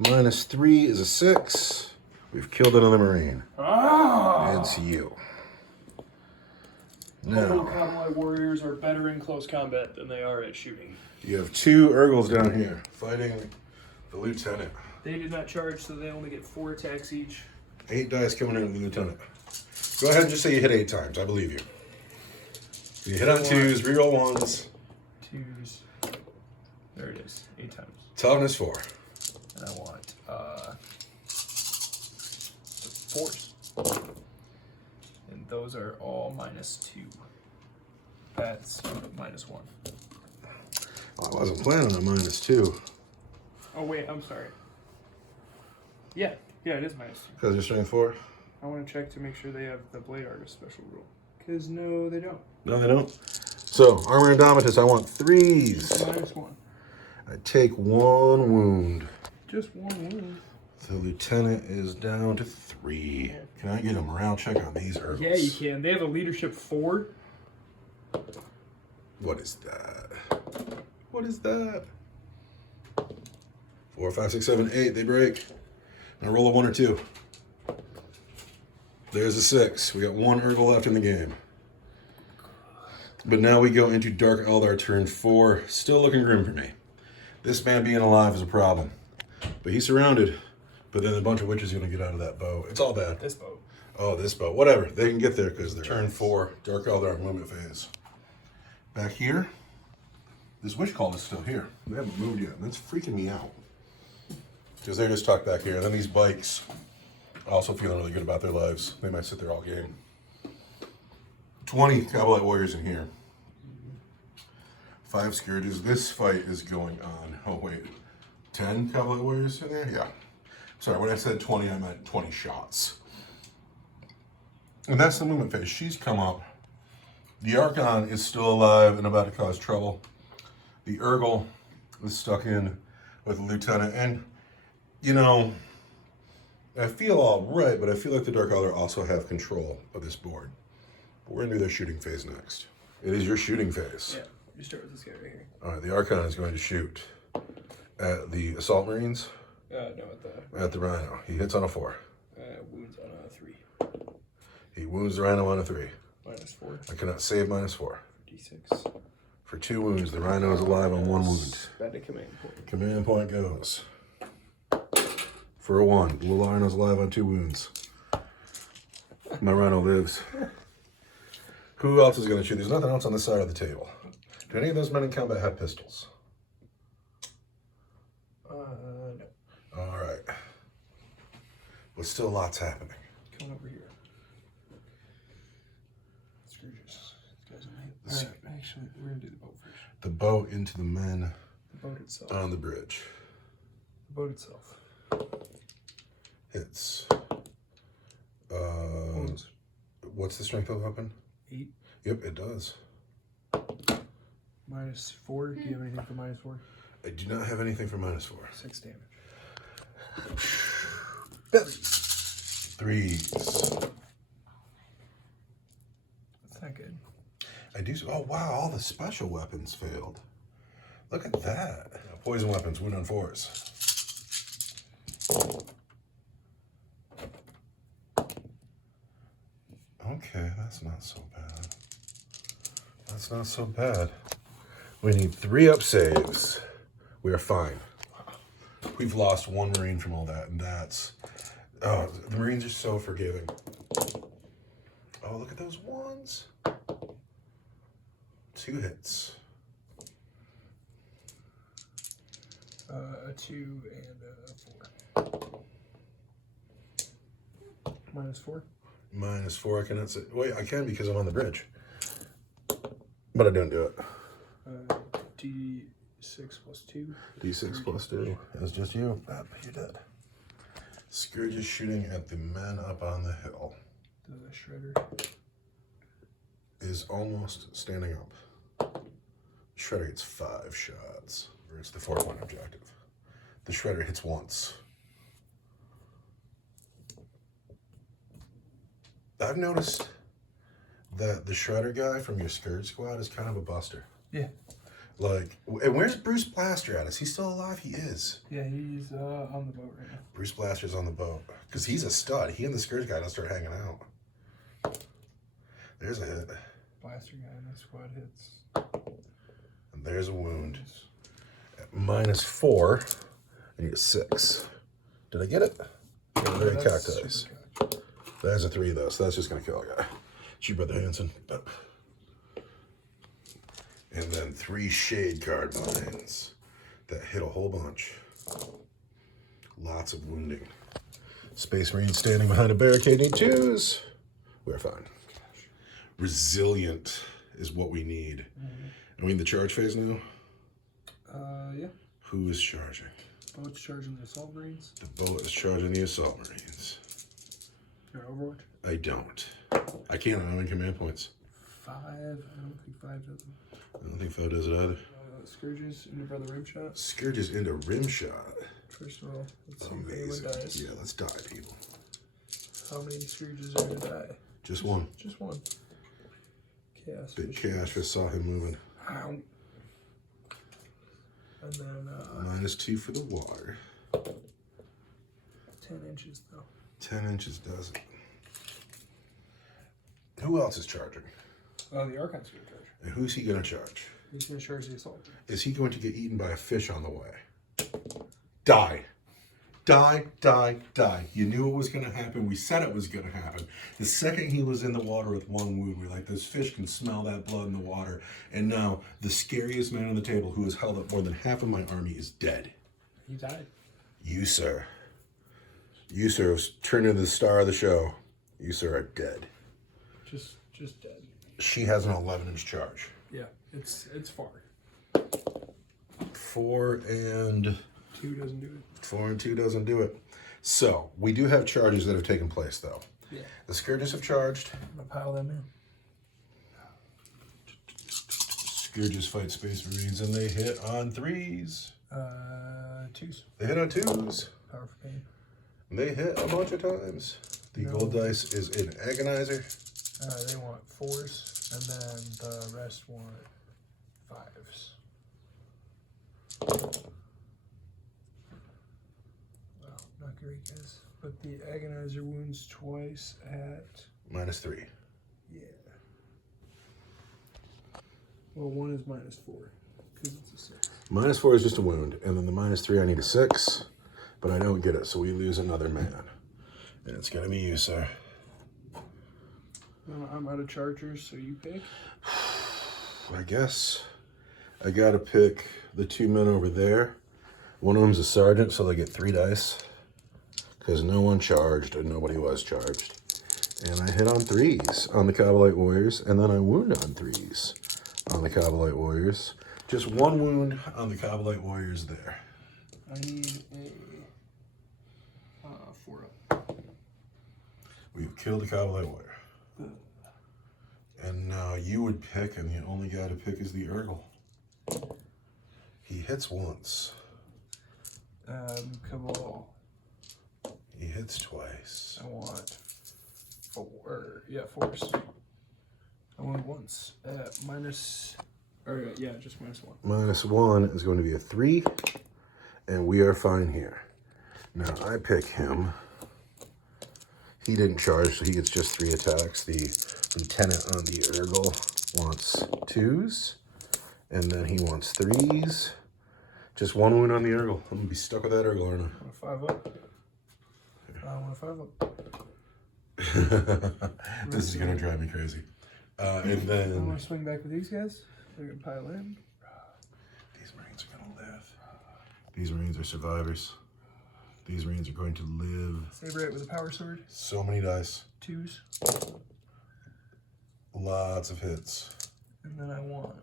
-3 is a 6. We've killed another Marine. Ah! It's you. Although Now, cowboy warriors are better in close combat than they are at shooting. you have 2 Urgles down here fighting the lieutenant. They did not charge, so they only get 4 attacks each. 8 dice coming in with the lieutenant. Go ahead and just say you hit 8 times. I believe you. You hit on 2s, reroll 1s. 2s. There it is. 8 times. Toughness 4. And I want 4s. And those are all -2. That's -1. Well, I wasn't planning on -2. Oh wait, I'm sorry. Yeah, it is -2. Because you're strength 4? I want to check to make sure they have the blade artist special rule. Because no, they don't. No, they don't. So, armor indomitus, I want 3s. -1. I take 1 wound. Just 1 wound. The lieutenant is down to 3. Can I get a morale check on these Urgles? Yeah, you can. They have a leadership 4. What is that? What is that? 4, 5, 6, 7, 8. They break. Now roll a 1 or 2. There's a 6. We got 1 Urgle left in the game. But now we go into Dark Eldar turn 4. Still looking grim for me. This man being alive is a problem. But he's surrounded. But then a bunch of witches are going to get out of that bow. It's all bad. This boat. Oh, this boat. Whatever. They can get there because they're turn 4. Dark Eldar movement phase. Back here, this witch call is still here. They haven't moved yet. And that's freaking me out. Because they're just tucked back here. And then these bikes also feeling really good about their lives. They might sit there all game. 20 Cavalite warriors in here. 5 scourges. This fight is going on. Oh, wait. 10 Cavalite warriors in there? Yeah. Sorry, when I said 20, I meant 20 shots. And that's the movement phase. She's come up. The Archon is still alive and about to cause trouble. The Urgle is stuck in with the Lieutenant. And, you know, I feel all right, but I feel like the Dark Eldar also have control of this board. But we're going to do their shooting phase next. It is your shooting phase. Yeah, you start with this guy right here. All right, the Archon is going to shoot at the Assault Marines. No, At the Rhino. He hits on a 4. Wounds on a 3. He wounds the Rhino on a 3. -4. I cannot save -4. D6. For 2 wounds, the Rhino is alive on 1 wound. Spend a command point. Command point goes. For a 1. The Rhino's alive on 2 wounds. My Rhino lives. Who else is going to shoot? There's nothing else on this side of the table. Do any of those men in combat have pistols? No. All right. But still lots happening. Come over here. Scrooges. Alright, actually, we're gonna do the boat first. The boat into the men The boat itself. on the bridge. The boat itself. Hits. Wounds. What's the strength of the weapon? 8. Yep, it does. -4. Do you have anything for -4? I do not have anything for -4. 6 damage. 3s. That's not good. I do. Oh wow! All the special weapons failed. Look at that. Poison weapons, wound on 4s. Okay, that's not so bad. That's not so bad. We need 3 up saves. We are fine. We've lost 1 Marine from all that, and that's... Oh, the Marines are so forgiving. Oh, look at those 1s. 2 hits. A 2 and a 4. -4. -4, I cannot say. Wait, I can because I'm on the bridge. But I don't do it. D6 + 2. D6 + 2. It's just you. Ah, but you're dead. Scourge is shooting at the men up on the hill. The Shredder. Is almost standing up. Shredder gets 5 shots. Or it's the 4-point objective. The Shredder hits once. I've noticed that the Shredder guy from your Scourge squad is kind of a buster. Yeah. Like, and where's Bruce Blaster at? Is he still alive? He is. Yeah, he's on the boat right now. Bruce Blaster's on the boat. Because he's a stud. He and the Scourge guy don't start hanging out. There's a hit. blaster guy in that squad hits. And there's a wound. At -4, I need a 6. Did I get it? Yeah, very cactus. There's a 3 though, so that's just gonna kill a guy. It's your brother Hanson. And then 3 shade card mines that hit a whole bunch. Lots of wounding. Space Marine standing behind a barricade need 2s. We're fine. Resilient is what we need. Are we in the charge phase now? Yeah. Who is charging? Boat's charging the assault marines. The boat is charging the assault marines. Your Overwatch? I don't. I can't. I don't have command points. 5. I don't think 5 does it. I don't think 5 does it either. Scourges into brother rim shot. Scourges into rim shot. First roll. Let's see if anyone Amazing. dies. Yeah, let's die, people. How many Scourges are gonna die? Just one. Just one. Chaos. Big Chaos Fist saw him moving. Ow. And then -2 for the water. 10 inches though. 10 inches does it. Who else is charging? Oh, the Archon's gonna charge. And who's he going to charge? He's gonna charge the assault. Is he going to get eaten by a fish on the way? Die. Die, die, die. You knew it was going to happen. We said it was going to happen. The second he was in the water with 1 wound, we're like, this fish can smell that blood in the water. And now, the scariest man on the table, who has held up more than half of my army, is dead. He died. You, sir. You, sir, have turned into the star of the show. You, sir, are dead. Just dead. She has an 11-inch charge. Yeah, it's far. 4 and 2 doesn't do it. 4 and 2 doesn't do it. So, we do have charges that have taken place, though. Yeah. The Scourges have charged. I'm gonna pile them in. Scourges fight Space Marines, and they hit on 3s. 2s. They hit on 2s. Power for pain. They hit a bunch of times. The gold dice is in Agonizer. They want 4s, and then the rest want 5s. Well, not great, guys. But the Agonizer wounds twice at... -3. Yeah. Well, 1 is -4, because it's a 6. -4 is just a wound, and then the -3 I need a 6, but I don't get it, so we lose another man. And it's gonna be you, sir. I'm out of chargers, so you pick. I guess I gotta pick the 2 men over there. One of them's a sergeant, so they get 3 dice. Because no one charged, and nobody was charged. And I hit on 3s on the Cabalite Warriors, and then I wound on 3s on the Cabalite Warriors. Just 1 wound on the Cabalite Warriors there. I need a 4 up. We've killed the Cabalite Warrior. And now you would pick, and the only guy to pick is the Urgle. He hits once. Cabal. He hits twice. I want 4. Yeah, 4s. I won once. Just -1. -1 is going to be a 3, and we are fine here. Now I pick him. He didn't charge, so he gets just 3 attacks. The lieutenant on the Urgle wants 2s, and then he wants 3s. Just 1 wound on the Urgle. I'm gonna be stuck with that Urgle, aren't I? I want a 5 up. I want a 5 up. This is gonna drive me crazy. And then I want to swing back with these guys. They're gonna pile in. These Marines are gonna live. These Marines are survivors. These Marines are going to live. Saber it with a power sword. So many dice. 2s. Lots of hits. And then I want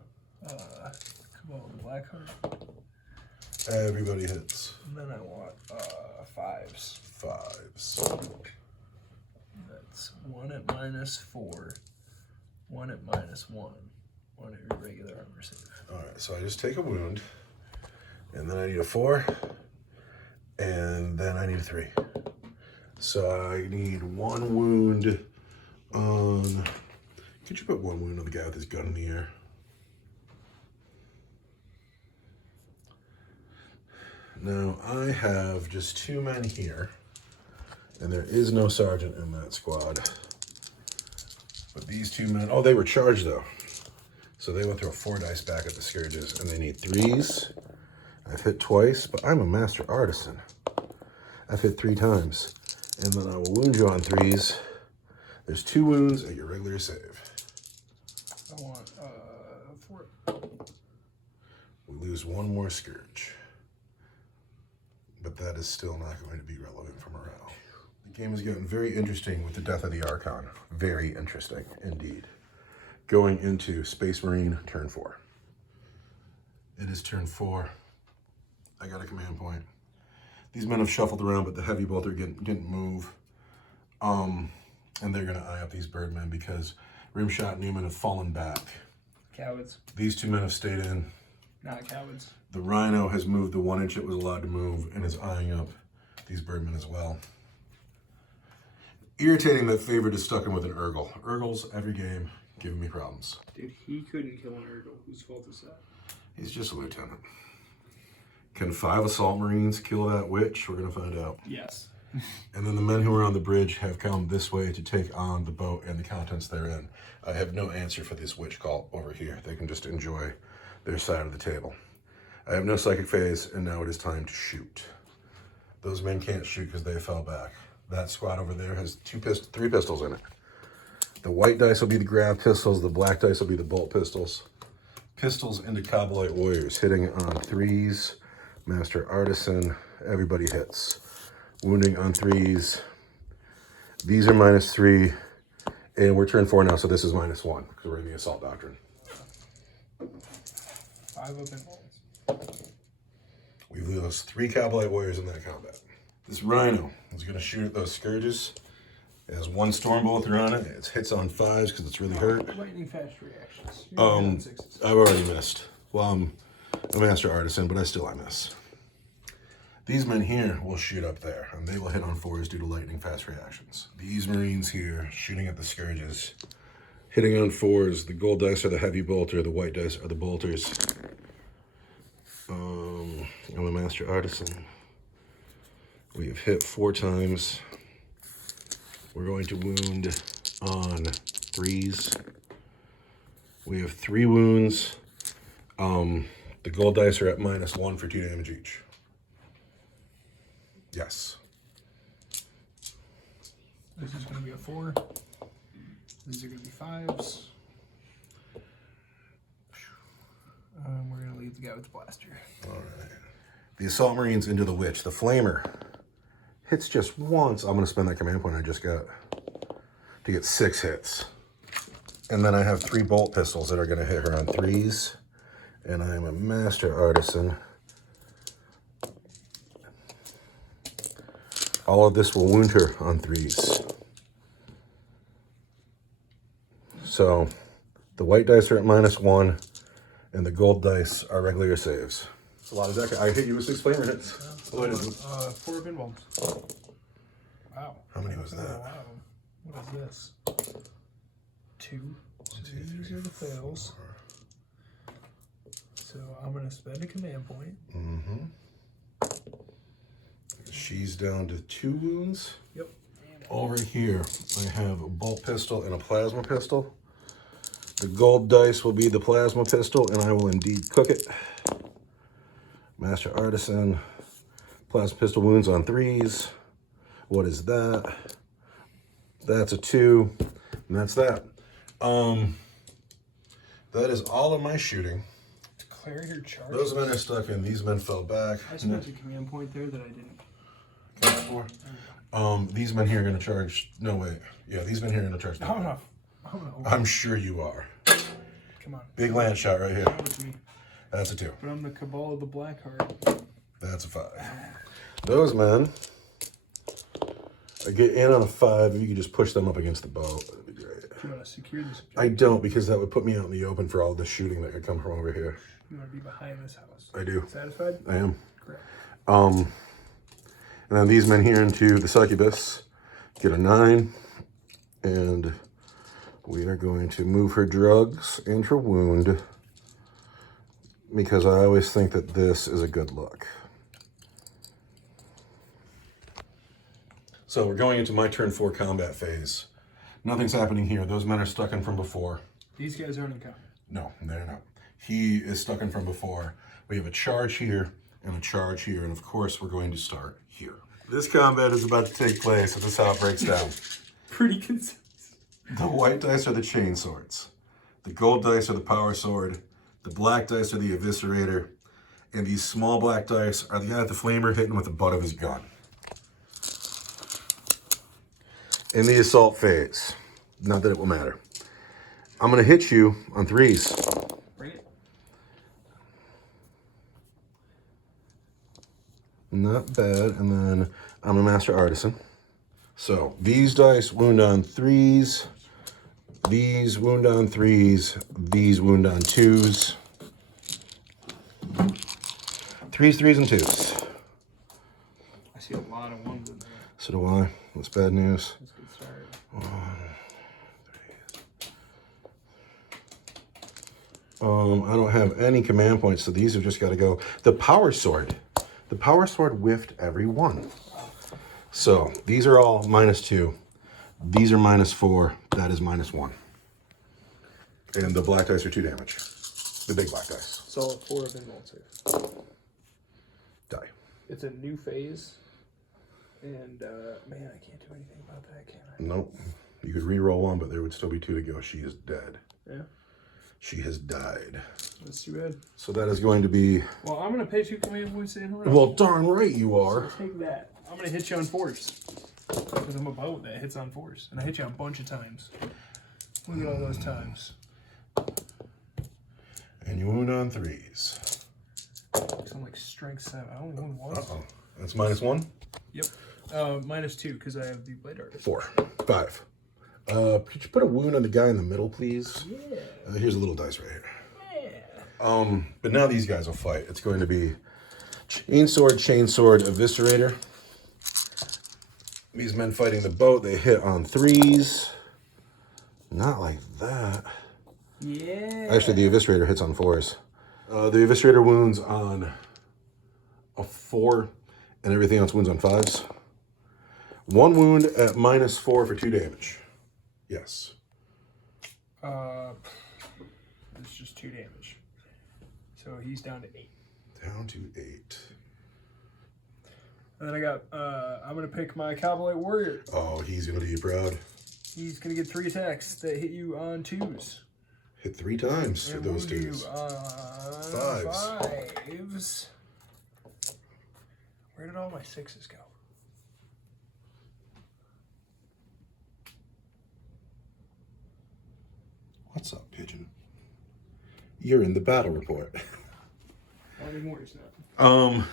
Cabal the Blackheart. Everybody hits. And then I want 5s. 5s. That's 1 at -4. 1 at -1. 1 at your regular armor save. Alright, so I just take a wound. And then I need a 4. And then I need a 3. So I need 1 wound on... Could you put 1 wound on the guy with his gun in the air? Now, I have just 2 men here. And there is no sergeant in that squad. But these two men, oh, they were charged though. So they went through a 4 dice back at the Scourges, and they need 3s. I've hit twice, but I'm a master artisan. I've hit 3 times. And then I will wound you on 3s. There's 2 wounds at your regular save. I want 4. We lose 1 more Scourge. But that is still not going to be relevant for morale. The game is getting very interesting with the death of the Archon. Very interesting indeed. Going into Space Marine turn 4. It is turn 4. I got a command point. These men have shuffled around, but the heavy bolter didn't move. And they're gonna eye up these birdmen because Rimshot Newman have fallen back. Cowards. These 2 men have stayed in. Not cowards. The Rhino has moved the 1 inch it was allowed to move and is eyeing up these birdmen as well. Irritating that Favorite is stuck in with an Urgle. Urgles, every game, giving me problems. Dude, he couldn't kill an Urgle. Whose fault is that? He's just a lieutenant. Can 5 Assault Marines kill that witch? We're going to find out. Yes. And then the men who are on the bridge have come this way to take on the boat and the contents therein. I have no answer for this witch call over here. They can just enjoy their side of the table. I have no psychic phase, and now it is time to shoot. Those men can't shoot because they fell back. That squad over there has 3 pistols in it. The white dice will be the grav pistols. The black dice will be the bolt pistols. Pistols into Cobalite Warriors, hitting on 3s. Master Artisan, everybody hits. Wounding on 3s. These are -3, and we're turn 4 now, so this is -1 because we're in the Assault Doctrine. 5 open bolts. We've lost 3 Cobalite Warriors in that combat. This Rhino is going to shoot at those Scourges. It has 1 Storm Bolter on it. It hits on 5s because it's really hurt. Lightning fast reactions. You're on 6s. I've already missed. Well, I'm a Master Artisan, but I miss. These men here will shoot up there, and they will hit on 4s due to lightning fast reactions. These Marines here shooting at the Scourges, hitting on 4s. The gold dice are the heavy bolter, the white dice are the bolters. I'm a Master Artisan. We have hit 4 times. We're going to wound on 3s. We have 3 wounds. The gold dice are at -1 for 2 damage each. Yes. This is going to be a 4. These are going to be 5s. We're going to leave the guy with the blaster. All right. The Assault Marines into the Witch. The Flamer hits just once. I'm going to spend that command point I just got to get 6 hits. And then I have 3 bolt pistols that are going to hit her on 3s. And I am a Master Artisan. All of this will wound her on 3s. So the white dice are at -1, and the gold dice are regular saves. It's a lot of deck. I hit you with 6 flamer hits. 4 pin bombs. Wow. How many was that? Wow. What is this? 2. So these are the fails. So I'm going to spend a command point. Mm-hmm. She's down to 2 wounds. Yep. Over here, I have a bolt pistol and a plasma pistol. The gold dice will be the plasma pistol, and I will indeed cook it. Master Artisan, plasma pistol wounds on 3s. What is that? That's a 2, and that's that. That is all of my shooting. Declare your charge. Those men are stuck in. These men fell back. I spent a command point there that I didn't. These men here are going to charge. No, wait. Yeah, these men here are going to charge. No. I'm sure you are. Come on. Big land shot right here. That was me. That's a 2. But I'm the Cabal of the Blackheart. That's a 5. Those men, I get in on a 5. If you could just push them up against the boat, that'd be great. Do you want to secure this objective? I don't, because that would put me out in the open for all the shooting that could come from over here. You want to be behind this house. I do. Satisfied? I am. Correct. And then these men here into the Succubus get a 9. And we are going to move her drugs and her wound, because I always think that this is a good look. So we're going into my turn 4 combat phase. Nothing's happening here. Those men are stuck in from before. These guys aren't in combat. No, they're not. He is stuck in from before. We have a charge here and a charge here, and of course we're going to start here. This combat is about to take place, and this is how it breaks down. Pretty consistent. The white dice are the chain swords. The gold dice are the power sword. The black dice are the eviscerator. And these small black dice are the guy with the flamer hitting with the butt of his gun. In the assault phase, not that it will matter, I'm going to hit you on 3s. Bring it. Not bad. And then I'm a master artisan. So these dice wound on 3s. These wound on 3s. These wound on 2s. 3s, 3s, and 2s. I see a lot of ones in there. So do I. That's bad news. Let's get started. 1, 3. I don't have any command points, so these have just got to go. The power sword. The power sword whiffed every one. So these are all -2. These are -4. That is -1. And the black dice are 2 damage. The big black dice. So 4 of them won't save. Die. It's a new phase. And, man, I can't do anything about that, can I? Nope. You could re-roll 1, but there would still be 2 to go. She is dead. Yeah. She has died. That's too bad. So that is going to be... Well, I'm going to pay 2 command points in a row. Well, darn right you are. So take that. I'm going to hit you on force. Because I'm a boat that hits on force. And I hit you a bunch of times. Look at all those times. And you wound on 3s. So I'm like strength 7. I only won once. Uh-oh. That's -1? Yep. -2 because I have the blade artist. 4. 5. Could you put a wound on the guy in the middle, please? Yeah. Here's a little dice right here. Yeah. But now these guys will fight. It's going to be chain sword, eviscerator. These men fighting the boat, they hit on 3s. Not like that. Yeah. Actually, the eviscerator hits on 4s. The eviscerator wounds on a 4, and everything else wounds on 5s. 1 wound at -4 for 2 damage. Yes. It's just 2 damage. So he's down to 8. Down to 8. And then I got, I'm going to pick my Cowboy Warrior. Oh, he's going to do you proud. He's going to get 3 attacks that hit you on 2s. Hit 3 times for And those wound 2s. you on 5s. Where did all my 6s go? What's up, Pigeon? You're in the battle report. Not anymore, he's not.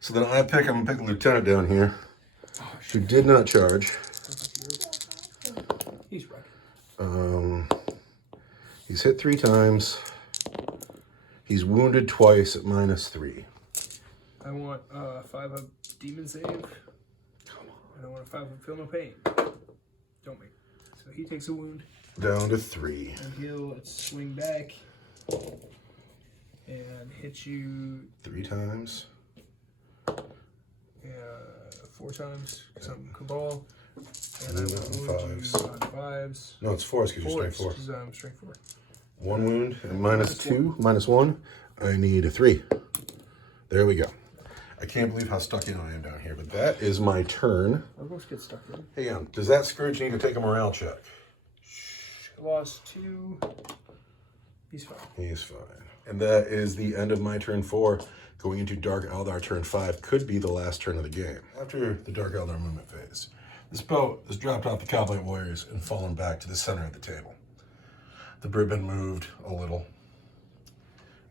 So then I'm gonna pick the lieutenant down here, Oh, who did not charge. He's wrecking. He's hit 3 times. He's wounded twice at -3. I want 5 of demon save. Come on. And I want a 5 of feel no pain. Don't make. So he takes a wound. Down to 3. And he'll swing back and hit you 3 times. 4 times because I'm Cabal. And And I then will on wound 5s. you on 5s. No, it's 4s because you're strength 4. Because I'm strength 4. 1 wound and -2, -1. I need a 3. There we go. I can't believe how stuck in I am down here, but that is my turn. I'll go get stuck in. Hey, does that Scourge need to take a morale check? Lost 2. He's fine. He's fine. And that is the end of my turn 4. Going into Dark Eldar turn 5 could be the last turn of the game. After the Dark Eldar movement phase, this boat has dropped off the Cowboy Warriors and fallen back to the center of the table. The Bribben moved a little.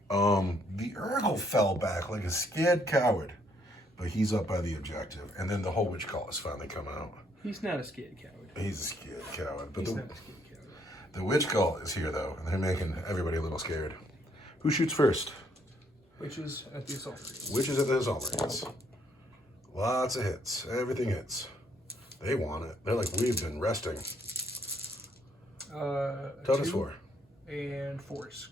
The Urgle fell back like a scared coward, but he's up by the objective. And then the whole witch call has finally come out. He's not a scared coward. He's a scared coward. But He's not a scared coward. the witch call is here, though, and they're making everybody a little scared. Who shoots first? Witches at the assault range. Witches at the assault range. Lots of hits. Everything hits. They want it. They're like, we've been resting. Toughness 4. And force.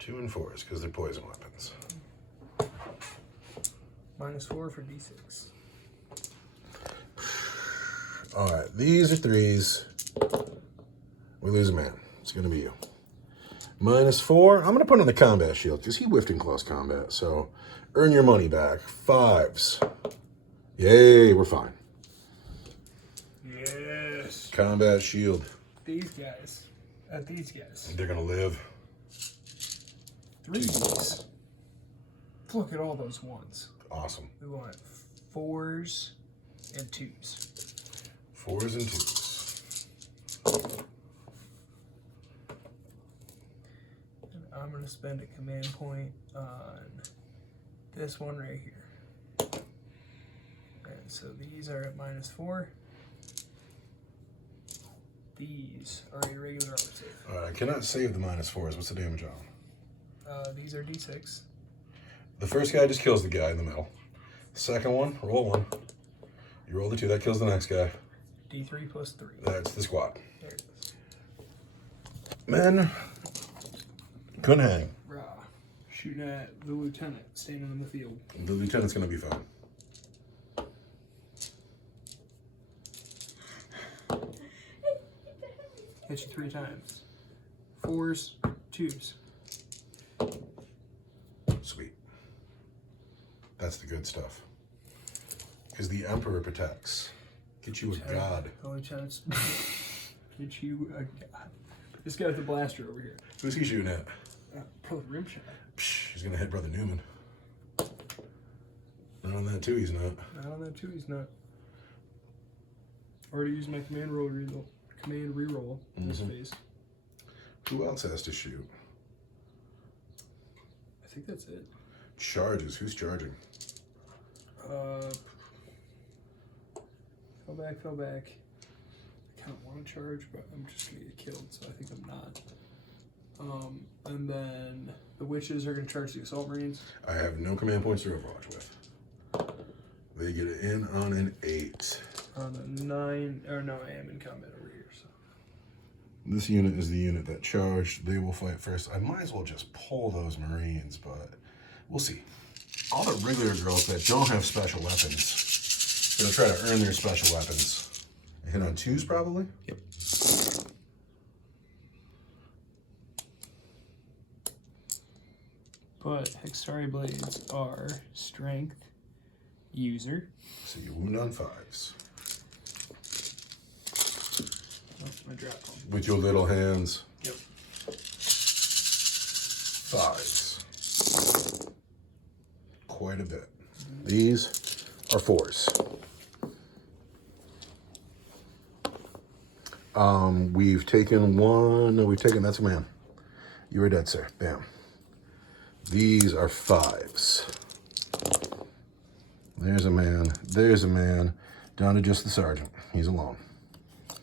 2 and 4s because they're poison weapons. -4 for D6. All right, these are 3s. We lose a man. It's going to be you. -4. I'm going to put on the combat shield because he whiffed in close combat. So earn your money back. 5s. Yay, we're fine. Yes. Combat shield. These guys. These guys. They're going to live. 3s. Look at all those ones. Awesome. We want 4s and 2s. 4s and 2s. And I'm going to spend a command point on this one right here. And so these are at -4. These are a regular armor save. All right, I cannot save the -4s. What's the damage on? These are D6. The first guy just kills the guy in the middle. Second one, roll 1. You roll the 2, that kills the next guy. D3 plus 3. That's the squad. There it is. Men couldn't hang. Rah. Shooting at the lieutenant standing in the field. The lieutenant's gonna be fine. Hit you 3 times. 4s, 2s. Sweet. That's the good stuff. Because the Emperor protects. Get you a god. The lieutenant's get you a god. This guy with the blaster over here. Who's he shooting at? Probably rim shot. Psh, he's gonna hit Brother Newman. Not on that too, he's not. Not on that too, he's not. Already used my command reroll in his face. Who else has to shoot? I think that's it. Charges. Who's charging? Fell back. I kind of want to charge, but I'm just going to get killed, so I think I'm not. And then the witches are going to charge the assault marines. I have no command points to Overwatch with. They get it in on an 8. On a 9, or no, I am in combat over here, so. This unit is the unit that charged. They will fight first. I might as well just pull those marines, but we'll see. All the regular girls that don't have special weapons, they're gonna try to earn their special weapons. A hit on 2s, probably? Yep. But Hexari blades are strength, user. So you wound on 5s. Oh, I dropped one. With your little hands. Yep. 5s. Quite a bit. These are 4s. We've taken one. No, we've taken, that's a man. You are dead, sir. Bam. These are 5s. There's a man. There's a man. Down to just the sergeant. He's alone.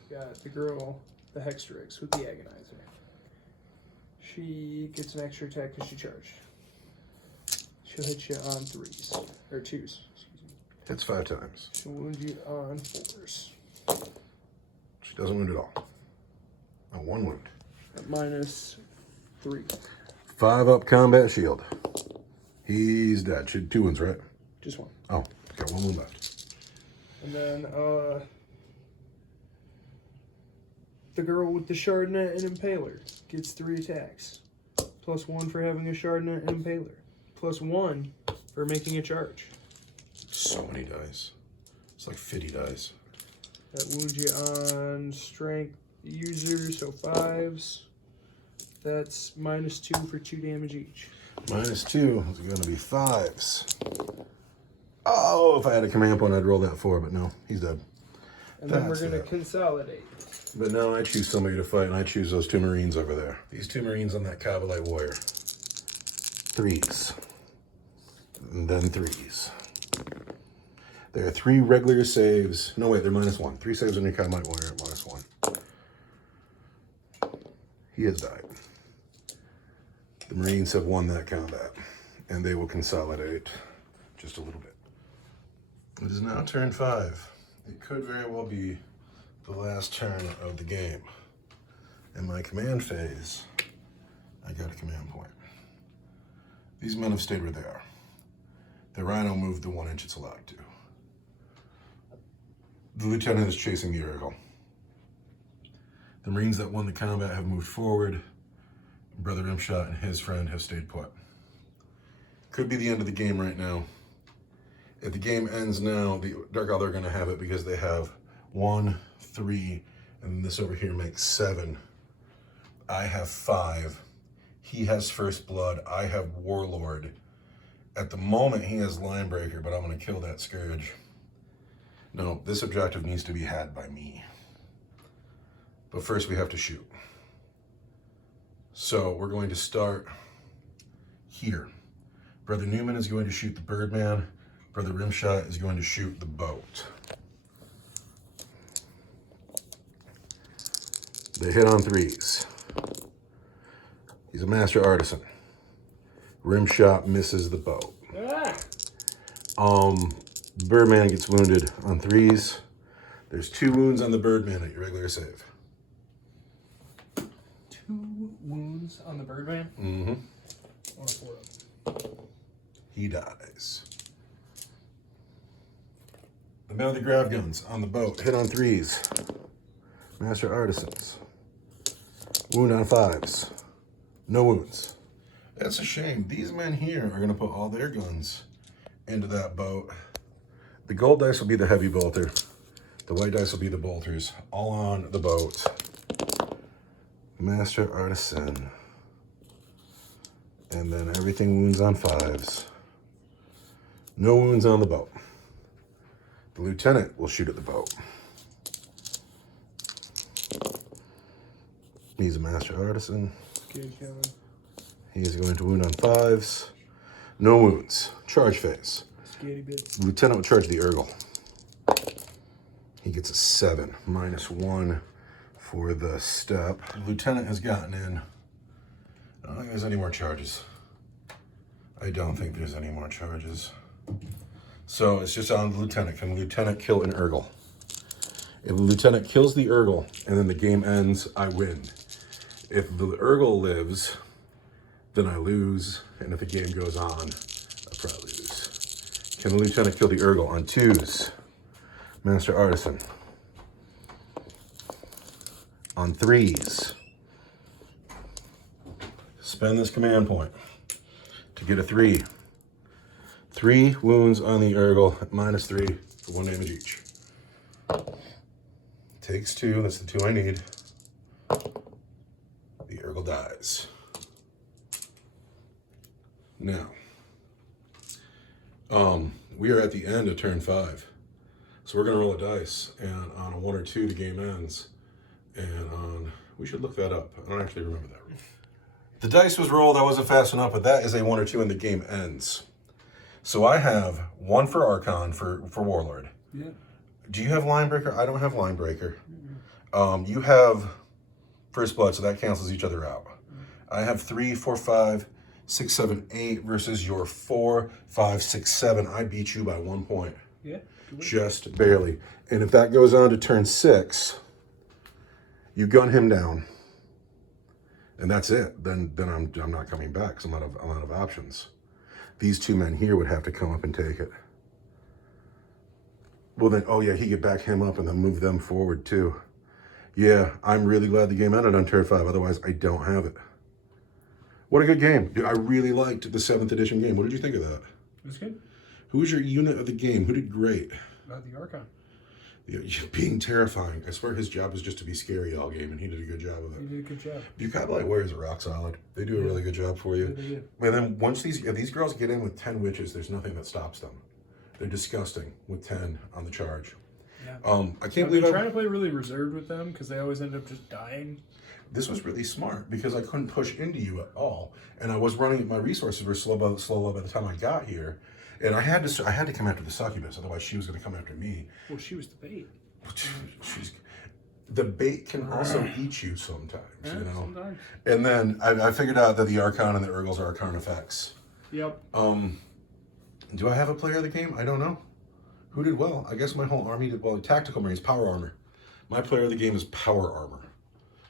Got the girl, the Hextrix with the Agonizer. She gets an extra attack because she charged. She'll hit you on 3s. Or 2s, excuse me. Hits 5 times. She'll wound you on 4s. She doesn't wound at all. No, 1 wound. At -3. 5 up combat shield. He's dead. 2 wounds, right? Just 1. Oh, got 1 wound left. And then, the girl with the Shardnet and Impaler gets 3 attacks. +1 for having a Shardnet and Impaler. +1 for making a charge. So many dice. It's like 50 dice. That wounds you on strength user, so 5s. That's -2 for 2 damage each. -2 is going to be 5s. Oh, if I had a command point, I'd roll that 4, but no, he's dead. And then we're That's going to it. consolidate. But now I choose somebody to fight, and I choose those 2 Marines over there. These 2 Marines on that Kabalite warrior. 3s. And then 3s. There are 3 regular saves. No, wait, they're -1. 3 saves on your Kabalite warrior at -1. He has died. The Marines have won that combat, and they will consolidate just a little bit. It is now turn 5. It could very well be the last turn of the game. In my command phase, I got a command point. These men have stayed where they are. The Rhino moved the 1 inch it's allowed to. The lieutenant is chasing the Urgal. The Marines that won the combat have moved forward. Brother Rimshot and his friend have stayed put. Could be the end of the game right now. If the game ends now, the Dark Elder are going to have it because they have 1, 3, and this over here makes 7. I have 5. He has First Blood. I have Warlord. At the moment, he has Linebreaker, but I'm going to kill that Scourge. No, this objective needs to be had by me. But first, we have to shoot. So we're going to start here. Brother Newman is going to shoot the Birdman. Brother Rimshot is going to shoot the boat. They hit on 3s. He's a master artisan. Rimshot misses the boat. Birdman gets wounded on 3s. There's 2 wounds on the Birdman at your regular save. 2 wounds on the Birdman? Mm-hmm. Or 4 of them. He dies. The men with the grav guns on the boat hit on 3s. Master artisans. Wound on 5s. No wounds. That's a shame. These men here are going to put all their guns into that boat. The gold dice will be the heavy bolter. The white dice will be the bolters. All on the boat. Master artisan. And then everything wounds on 5s. No wounds on the boat. The lieutenant will shoot at the boat. He's a master artisan. He is going to wound on 5s. No wounds. Charge phase. The lieutenant will charge the Urgal. He gets a 7, -1 for the step. The lieutenant has gotten in. I don't think there's any more charges. I don't think there's any more charges. So it's just on the lieutenant. Can the lieutenant kill an Urgal? If the lieutenant kills the Urgal and then the game ends, I win. If the Urgal lives, then I lose. And if the game goes on, I probably lose. Can the lieutenant kill the Urgal on 2s? Master Artisan. On 3s. Spend this command point to get a 3. 3 wounds on the Urgal, -3 for 1 damage each. Takes 2, that's the 2 I need. The Urgal dies. Now, we are at the end of turn 5. So we're gonna roll a dice, and on a 1 or 2, the game ends. And on, we should look that up. I don't actually remember that. The dice was rolled, I wasn't fast enough, but that is a 1 or 2 and the game ends. So I have 1 for Archon for Warlord. Yeah. Do you have Linebreaker? I don't have Linebreaker. You have First Blood, so that cancels each other out. I have 3, 4, 5, 6, 7, 8 versus your 4, 5, 6, 7. I beat you by 1 point. Yeah. Just barely. And if that goes on to turn 6, you gun him down. And that's it. Then I'm not coming back because I'm out of options. These 2 men here would have to come up and take it. Well then, oh yeah, he could back him up and then move them forward too. Yeah, I'm really glad the game ended on turn 5. Otherwise, I don't have it. What a good game. Dude, I really liked the 7th edition game. What did you think of that? It was good. Who was your unit of the game? Who did great? The Archon. Being terrifying. I swear his job was just to be scary all game, and he did a good job of it. He did a good job. Your Kabalite Warriors are rock solid. They do a really good job for you. Yeah, they do. And then once if these girls get in with 10 witches, there's nothing that stops them. They're disgusting with 10 on the charge. Yeah. I can't believe I'm trying to play really reserved with them because they always end up just dying. This was really smart because I couldn't push into you at all, and I was running. My resources were slow by the time I got here, and I had to come after the succubus. Otherwise, she was going to come after me. Well, she was the bait. The bait can also eat you sometimes, Yeah, you know. sometimes. And then I figured out that the Archon and the Urgals are Archon effects. Yep. Do I have a player of the game? I don't know. Who did well? I guess my whole army did well. Tactical Marines, power armor. My player of the game is power armor.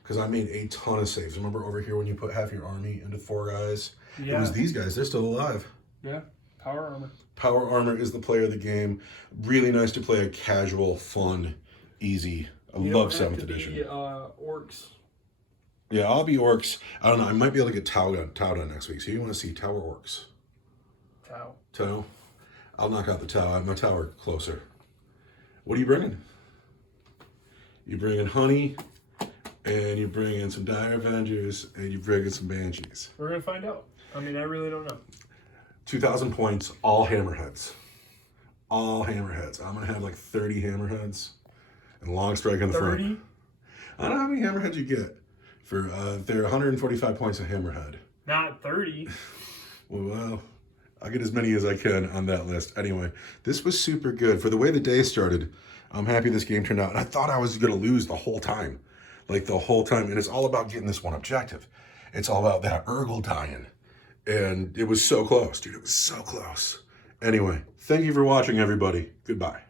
Because I made a ton of saves. Remember over here when you put half your army into 4 guys? Yeah. It was these guys. They're still alive. Yeah. Power armor. Power Armor is the player of the game. Really nice to play a casual, fun, easy. I love 7th edition. Orcs. Yeah, I'll be Orcs. I don't know. I might be able to get Tau done next week. So you want to see Tau or Orcs? Tau. Tau? I'll knock out the Tau. I have my tower closer. What are you bringing? You bring in Honey, and you bring in some Dire Avengers, and you bring in some Banshees. We're going to find out. I mean, I really don't know. 2,000 points, all Hammerheads. All Hammerheads. I'm going to have like 30 Hammerheads and Long Strike on the 30? front. I don't know how many Hammerheads you get. They're 145 points a Hammerhead. Not 30. Well, I'll get as many as I can on that list. Anyway, this was super good. For the way the day started, I'm happy this game turned out. And I thought I was going to lose the whole time. Like the whole time. And it's all about getting this one objective. It's all about that Urgle dying. And it was so close, dude. It was so close. Anyway, thank you for watching, everybody. Goodbye.